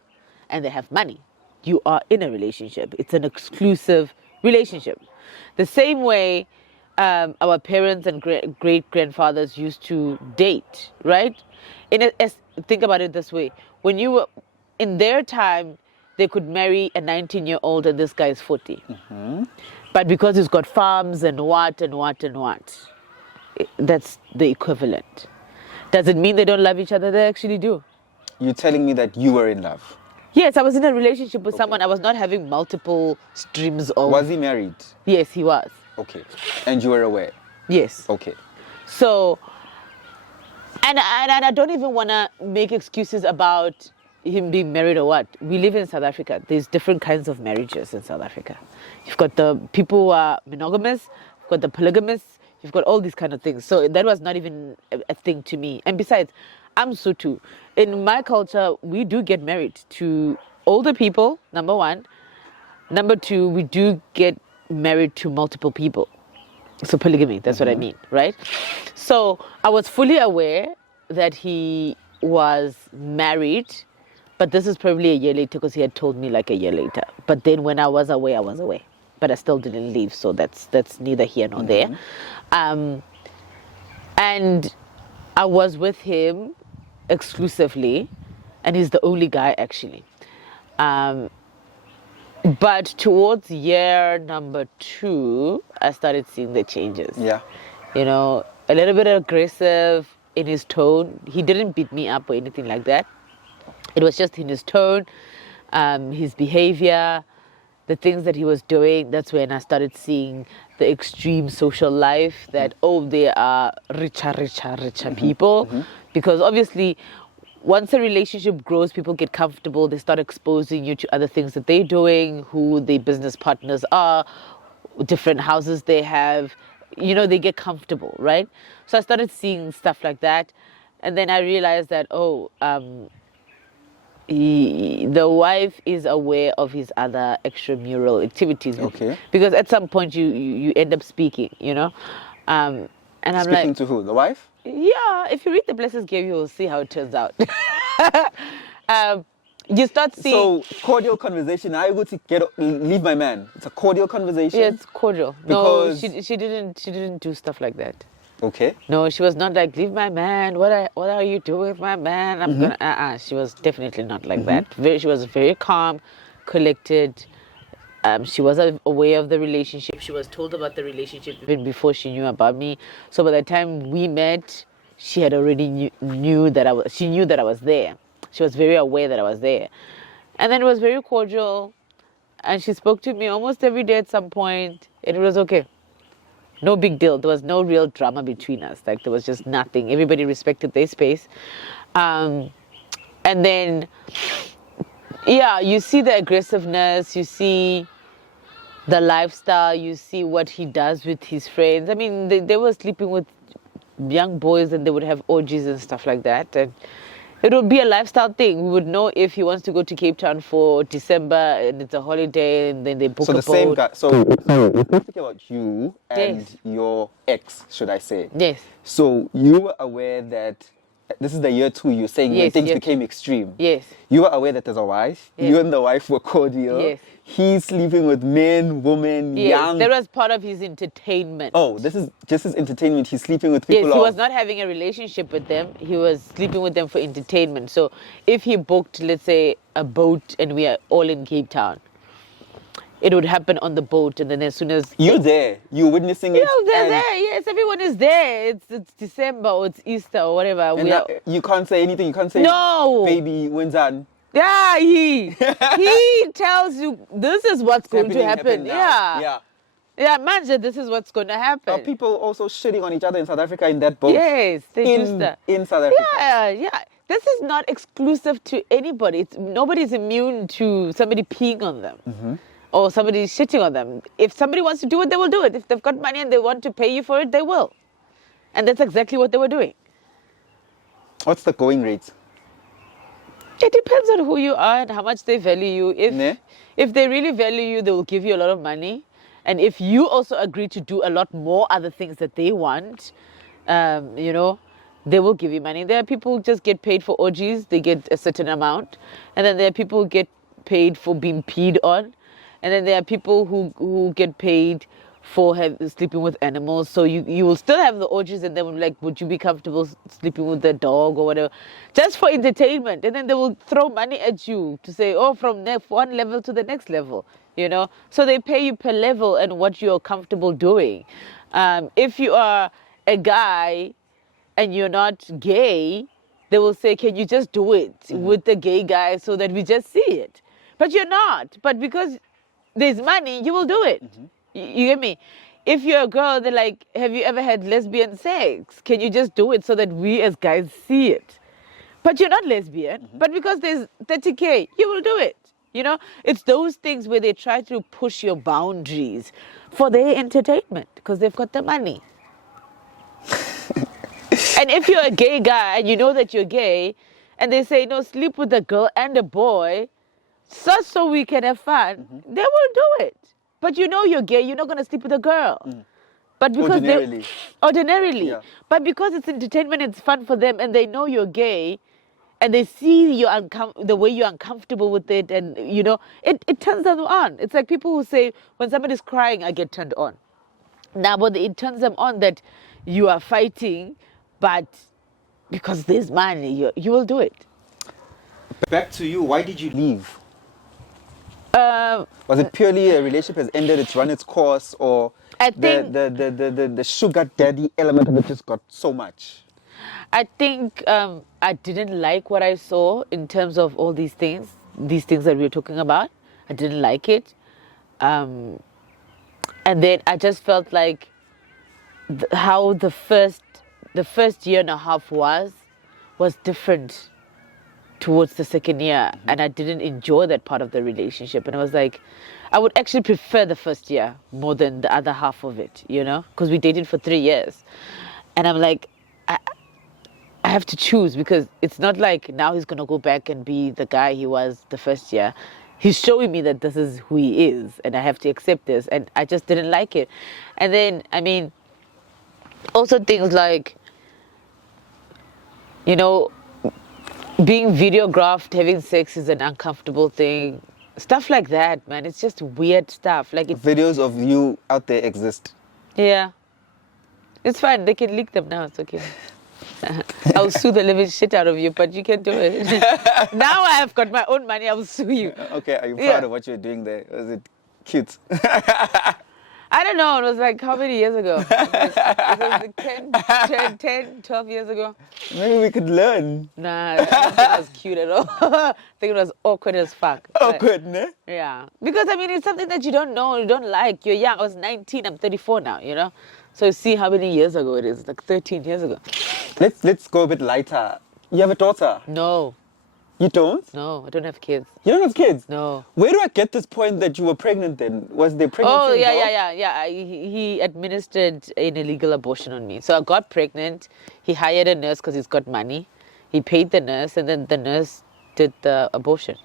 and they have money. You are in a relationship. It's an exclusive relationship. The same way our parents and great grandfathers used to date, right? Think about it this way. When you were in their time, they could marry a 19-year-old and this guy is 40. But because he's got farms and what, that's the equivalent. Does it mean they don't love each other? They actually do. You're telling me that you were in love. Yes, I was in a relationship with someone. I was not having multiple streams of... Was he married? Yes, he was. Okay. And you were aware? Yes. Okay. So, and I don't even want to make excuses about him being married or what. We live in South Africa. There's different kinds of marriages in South Africa. You've got the people who are monogamous, you've got the polygamists, you've got all these kind of things. So that was not even a thing to me. And besides, I'm Sotho. In my culture, we do get married to older people, number one. Number two, we do get married to multiple people. So polygamy, that's what I mean, right? So I was fully aware that he was married, but this is probably a year later because he had told me like a year later. But then when I was away, I was away. But I still didn't leave, so that's neither here nor there. And I was with him exclusively, and he's the only guy actually. But towards year number 2, I started seeing the changes. Yeah. You know, a little bit aggressive in his tone. He didn't beat me up or anything like that. It was just in his tone, his behavior, the things that he was doing. That's when I started seeing the extreme social life that, they are richer people. Because obviously, once a relationship grows, people get comfortable. They start exposing you to other things that they're doing, who their business partners are, different houses they have. You know, they get comfortable, right? So I started seeing stuff like that. And then I realized that, the wife is aware of his other extramural activities. Okay. Because at some point you end up speaking, you know. And I'm Speaking like, to who? The wife? yeah, if you read the Blessings Game, you will see how it turns out. You start seeing... So, cordial conversation. I would leave my man. It's a cordial conversation. Yeah, it's cordial. Because- No, she didn't do stuff like that. Okay. No, she was not like, leave my man. What are you doing with my man? I'm gonna. She was definitely not like that. She was very calm, collected. She was aware of the relationship. She was told about the relationship even before she knew about me. So by the time we met, she had already knew that I was. She knew that I was there. She was very aware that I was there, and then it was very cordial. And she spoke to me almost every day at some point, and it was okay. No big deal. There was no real drama between us. Like, there was just nothing. Everybody respected their space. And then, yeah, you see the aggressiveness, you see the lifestyle, you see what he does with his friends. I mean, they were sleeping with young boys and they would have orgies and stuff like that. And it would be a lifestyle thing. We would know if he wants to go to Cape Town for December and it's a holiday and then they book So a the same boat. guy. So we're talking about you and Yes. your ex, should I say? Yes. So you were aware that this is the year 2. You're saying when Yes, things year became extreme. Yes. You were aware that there's a wife. Yes. You and the wife were cordial. Yes. He's sleeping with men, women, Yes. young. That was part of his entertainment. Oh, this is just his entertainment. He's sleeping with people. Yes, he of- was not having a relationship with them. He was sleeping with them for entertainment. So if he booked, let's say, a boat and we are all in Cape Town, it would happen on the boat. And then as soon as... You're there. You're witnessing it. they're and- there. Yes, everyone is there. It's December or it's Easter or whatever. And We now are... you can't say anything. You can't say, No. baby, when's on? Yeah, he tells you this is what's going to happen. now. Yeah. Yeah, imagine this is what's going to happen. Are people also shitting on each other in South Africa in that boat? Yes, they do in, that. in South Africa. Yeah. This is not exclusive to anybody. Nobody's immune to somebody peeing on them or somebody shitting on them. If somebody wants to do it, they will do it. If they've got money and they want to pay you for it, they will. And that's exactly what they were doing. What's the going rate? It depends on who you are and how much they value you. Ne? If they really value you, they will give you a lot of money. And if you also agree to do a lot more other things that they want, they will give you money. There are people who just get paid for orgies. They get a certain amount. And then there are people who get paid for being peed on. And then there are people who get paid for sleeping with animals. So you will still have the orgies and then like, would you be comfortable sleeping with a dog or whatever? Just for entertainment. And then they will throw money at you to say, oh, from one level to the next level, So they pay you per level and what you're comfortable doing. If you are a guy and you're not gay, they will say, can you just do it with the gay guy so that we just see it? But you're not. But because there's money, you will do it. You get me? If you're a girl, they're like, have you ever had lesbian sex? Can you just do it so that we as guys see it? But you're not lesbian. But because there's 30K, you will do it. It's those things where they try to push your boundaries for their entertainment because they've got the money. And if you're a gay guy and you know that you're gay and they say, no, sleep with a girl and a boy just so we can have fun, they will do it. But you're gay, you're not going to sleep with a girl. But because ordinarily. Yeah. But because it's entertainment, it's fun for them and they know you're gay and they see the way you're uncomfortable with it and, it turns them on. It's like people who say, when somebody's crying, I get turned on. Now, but it turns them on that you are fighting, but because there's money, you will do it. Back to you. Why did you leave? Um, Was it purely a relationship has ended, it's run its course, or I think- the sugar daddy element of it just got so much? I think I didn't like what I saw in terms of all these things that we were talking about. I didn't like it. And then I just felt like how the first year and a half was different towards the second year. And I didn't enjoy that part of the relationship. And I was like, I would actually prefer the first year more than the other half of it, because we dated for 3 years. And I'm like, I have to choose because it's not like now he's going to go back and be the guy he was the first year. He's showing me that this is who he is and I have to accept this. And I just didn't like it. And then, also things like, being videographed, having sex is an uncomfortable thing. Stuff like that, man. It's just weird stuff. Like Videos of you out there exist. Yeah. It's fine. They can leak them now. It's okay. I'll sue the living shit out of you, but you can do it. Now I have got my own money. I will sue you. Okay, are you proud Yeah. of what you're doing there? Was it cute? I don't know. It was like how many years ago? It was like 10, 12 years ago. Maybe we could learn. Nah, I don't think it was cute at all. I think it was awkward as fuck. But, Awkward, ne? yeah. Because, it's something that you don't know, you don't like. You're young. I was 19. I'm 34 now, So see how many years ago it is, like 13 years ago. Let's go a bit lighter. You have a daughter? No, You don't? no, I don't have kids. You don't have kids? No. Where do I get this point that you were pregnant then? Was there pregnancy Oh, involved? yeah. He administered an illegal abortion on me. So I got pregnant. He hired a nurse because he's got money. He paid the nurse, and then the nurse did the abortion.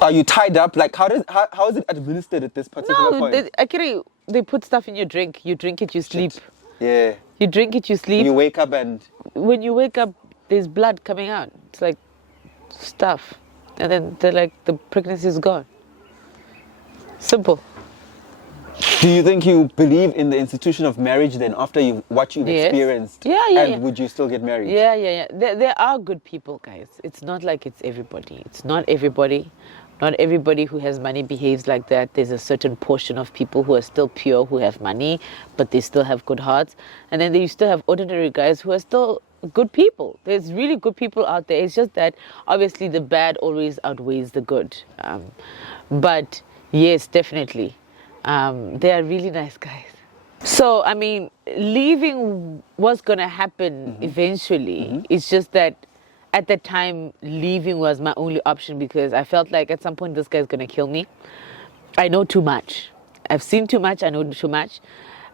Are you tied up? Like, how is it administered at this particular No, point? actually, they put stuff in your drink. You drink it, you sleep. Yeah. You drink it, you sleep. You wake up and... When you wake up, there's blood coming out. It's like stuff. And then they're like, the pregnancy is gone. Simple. Do you think you believe in the institution of marriage then after what you've Yes. experienced? Yeah. And would you still get married? Yeah. There are good people, guys. It's not like it's everybody. It's not everybody. Not everybody who has money behaves like that. There's a certain portion of people who are still pure, who have money, but they still have good hearts. And then you still have ordinary guys who are still good people. There's really good people out there. It's just that obviously the bad always outweighs the good. But yes, definitely. They are really nice guys. So, I mean, leaving was going to happen eventually. It's just that at the time, leaving was my only option because I felt like at some point this guy's going to kill me. I know too much. I've seen too much. I know too much.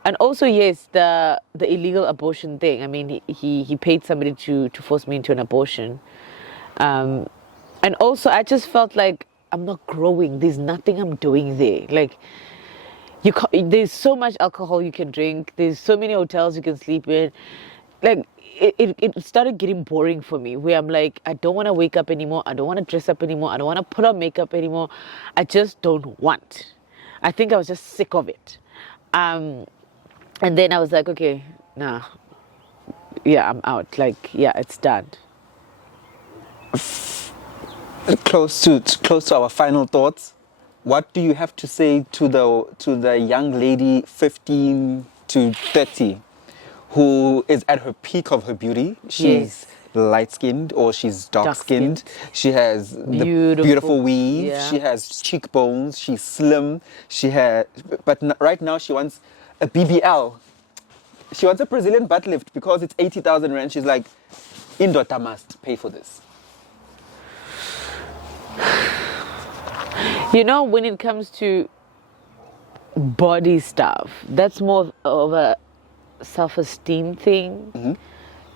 And also, yes, the illegal abortion thing. I mean, he paid somebody to force me into an abortion. And also, I just felt like I'm not growing. There's nothing I'm doing there. Like, there's so much alcohol you can drink. There's so many hotels you can sleep in. Like, it started getting boring for me, where I'm like, I don't want to wake up anymore. I don't want to dress up anymore. I don't want to put on makeup anymore. I just don't want. I think I was just sick of it. And then I was like, okay, nah. Yeah, I'm out. Like, yeah, it's done. Close to our final thoughts. What do you have to say to the young lady 15 to 30 who is at her peak of her beauty? She's light-skinned or she's dark-skinned. She has the beautiful weave. Yeah. She has cheekbones. She's slim. Right now she wants a BBL. She wants a Brazilian butt lift because it's 80,000 rand. She's like, Indota must pay for this. You know, when it comes to body stuff, that's more of a self-esteem thing.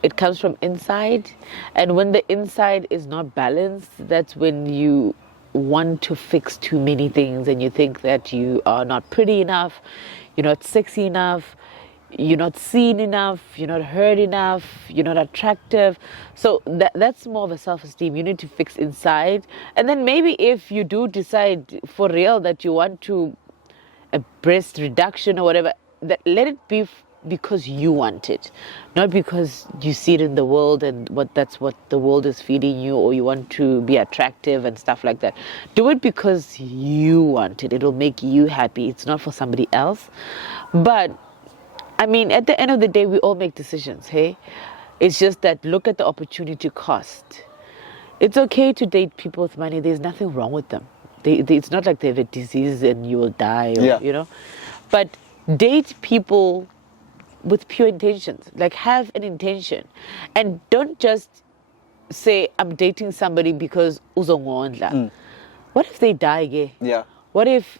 It comes from inside, and when the inside is not balanced, that's when you want to fix too many things and you think that you are not pretty enough, you're not sexy enough, you're not seen enough, you're not heard enough, you're not attractive. So that's more of a self-esteem. You need to fix inside, and then maybe if you do decide for real that you want to a breast reduction or whatever, let it be because you want it, not because you see it in the world and that's what the world is feeding you, or you want to be attractive and stuff like that. Do it because you want it. It'll make you happy. It's not for somebody else. But I mean, at the end of the day, we all make decisions, hey? It's just that look at the opportunity cost. It's okay to date people with money. There's nothing wrong with them. It's not like they have a disease and you will die, or, you know. But date people with pure intentions. Like, have an intention. And don't just say, I'm dating somebody because uzongondla. What if they die, gay? Yeah. What if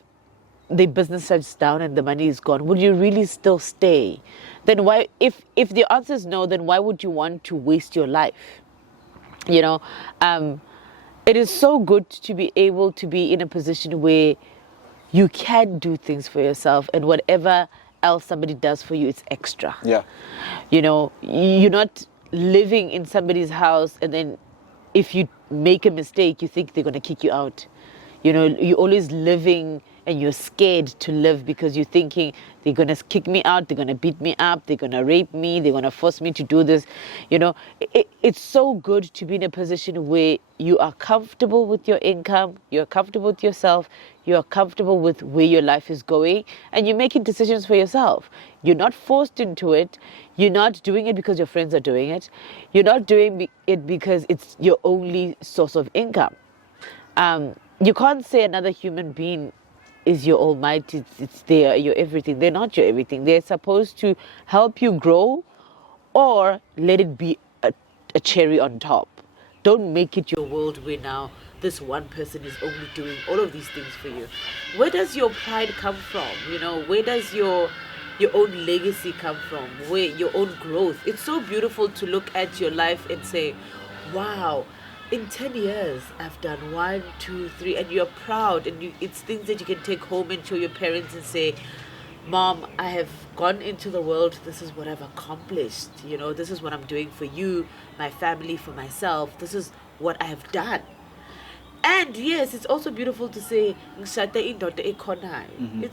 the business shuts down and the money is gone? Would you really still stay? Then why, if the answer is no, then why would you want to waste your life? You know, it is so good to be able to be in a position where you can do things for yourself, and whatever else somebody does for you, it's extra. Yeah. You know, you're not living in somebody's house and then if you make a mistake, you think they're going to kick you out. You know, you're always living and you're scared to live because you're thinking they're going to kick me out, they're going to beat me up, they're going to rape me, they're going to force me to do this. You know, it's so good to be in a position where you are comfortable with your income, you're comfortable with yourself, you're comfortable with where your life is going, and you're making decisions for yourself. You're not forced into it. You're not doing it because your friends are doing it. You're not doing it because it's your only source of income. You can't say another human being is your almighty, it's there, your everything. They're not your everything. They're supposed to help you grow or let it be a cherry on top. Don't make it your world where now this one person is only doing all of these things for you. Where does your pride come from? You know, where does your own legacy come from? Where your own growth? It's so beautiful to look at your life and say, wow, in 10 years I've done 1, 2, 3, and you're proud, and it's things that you can take home and show your parents and say, Mom, I have gone into the world, this is what I've accomplished, you know, this is what I'm doing for you, my family, for myself, this is what I have done. And yes, it's also beautiful to say, it's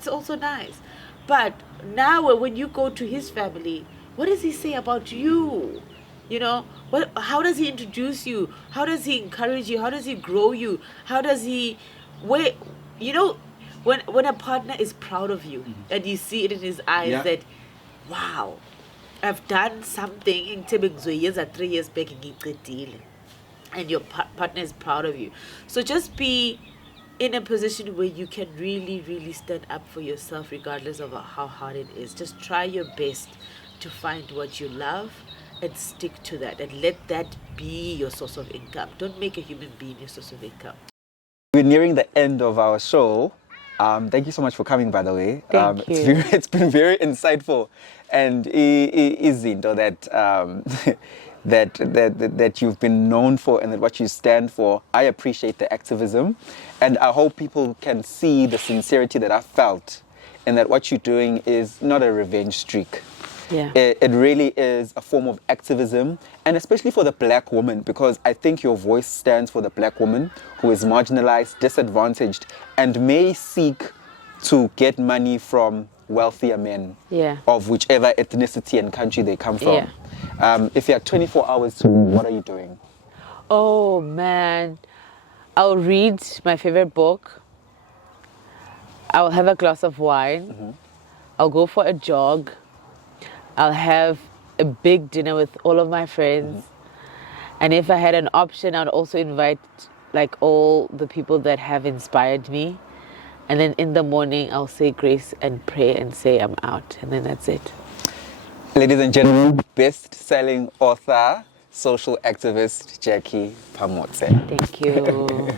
also nice. But now when you go to his family, what does he say about you? You know, how does he introduce you? How does he encourage you? How does he grow you? How does he, you know, when a partner is proud of you and you see it in his eyes that, wow, I've done something in 3 years back and your partner is proud of you. So just be in a position where you can really, really stand up for yourself regardless of how hard it is. Just try your best to find what you love and stick to that and let that be your source of income. Don't make a human being your source of income. We're nearing the end of our show. Thank you so much for coming, by the way. Thank you. It's been very insightful, and izinto that that you've been known for and that what you stand for. I appreciate the activism, and I hope people can see the sincerity that I felt, and that what you're doing is not a revenge streak. Yeah. It really is a form of activism, and especially for the black woman, because I think your voice stands for the black woman who is marginalized, disadvantaged, and may seek to get money from wealthier men of whichever ethnicity and country they come from. If you had 24 hours to live, what are you doing? Oh, man. I'll read my favorite book. I'll have a glass of wine. I'll go for a jog. I'll have a big dinner with all of my friends. And if I had an option, I'd also invite like all the people that have inspired me. And then in the morning, I'll say grace and pray and say I'm out. And then that's it. Ladies and gentlemen, best-selling author, social activist, Jackie Phamotse. Thank you.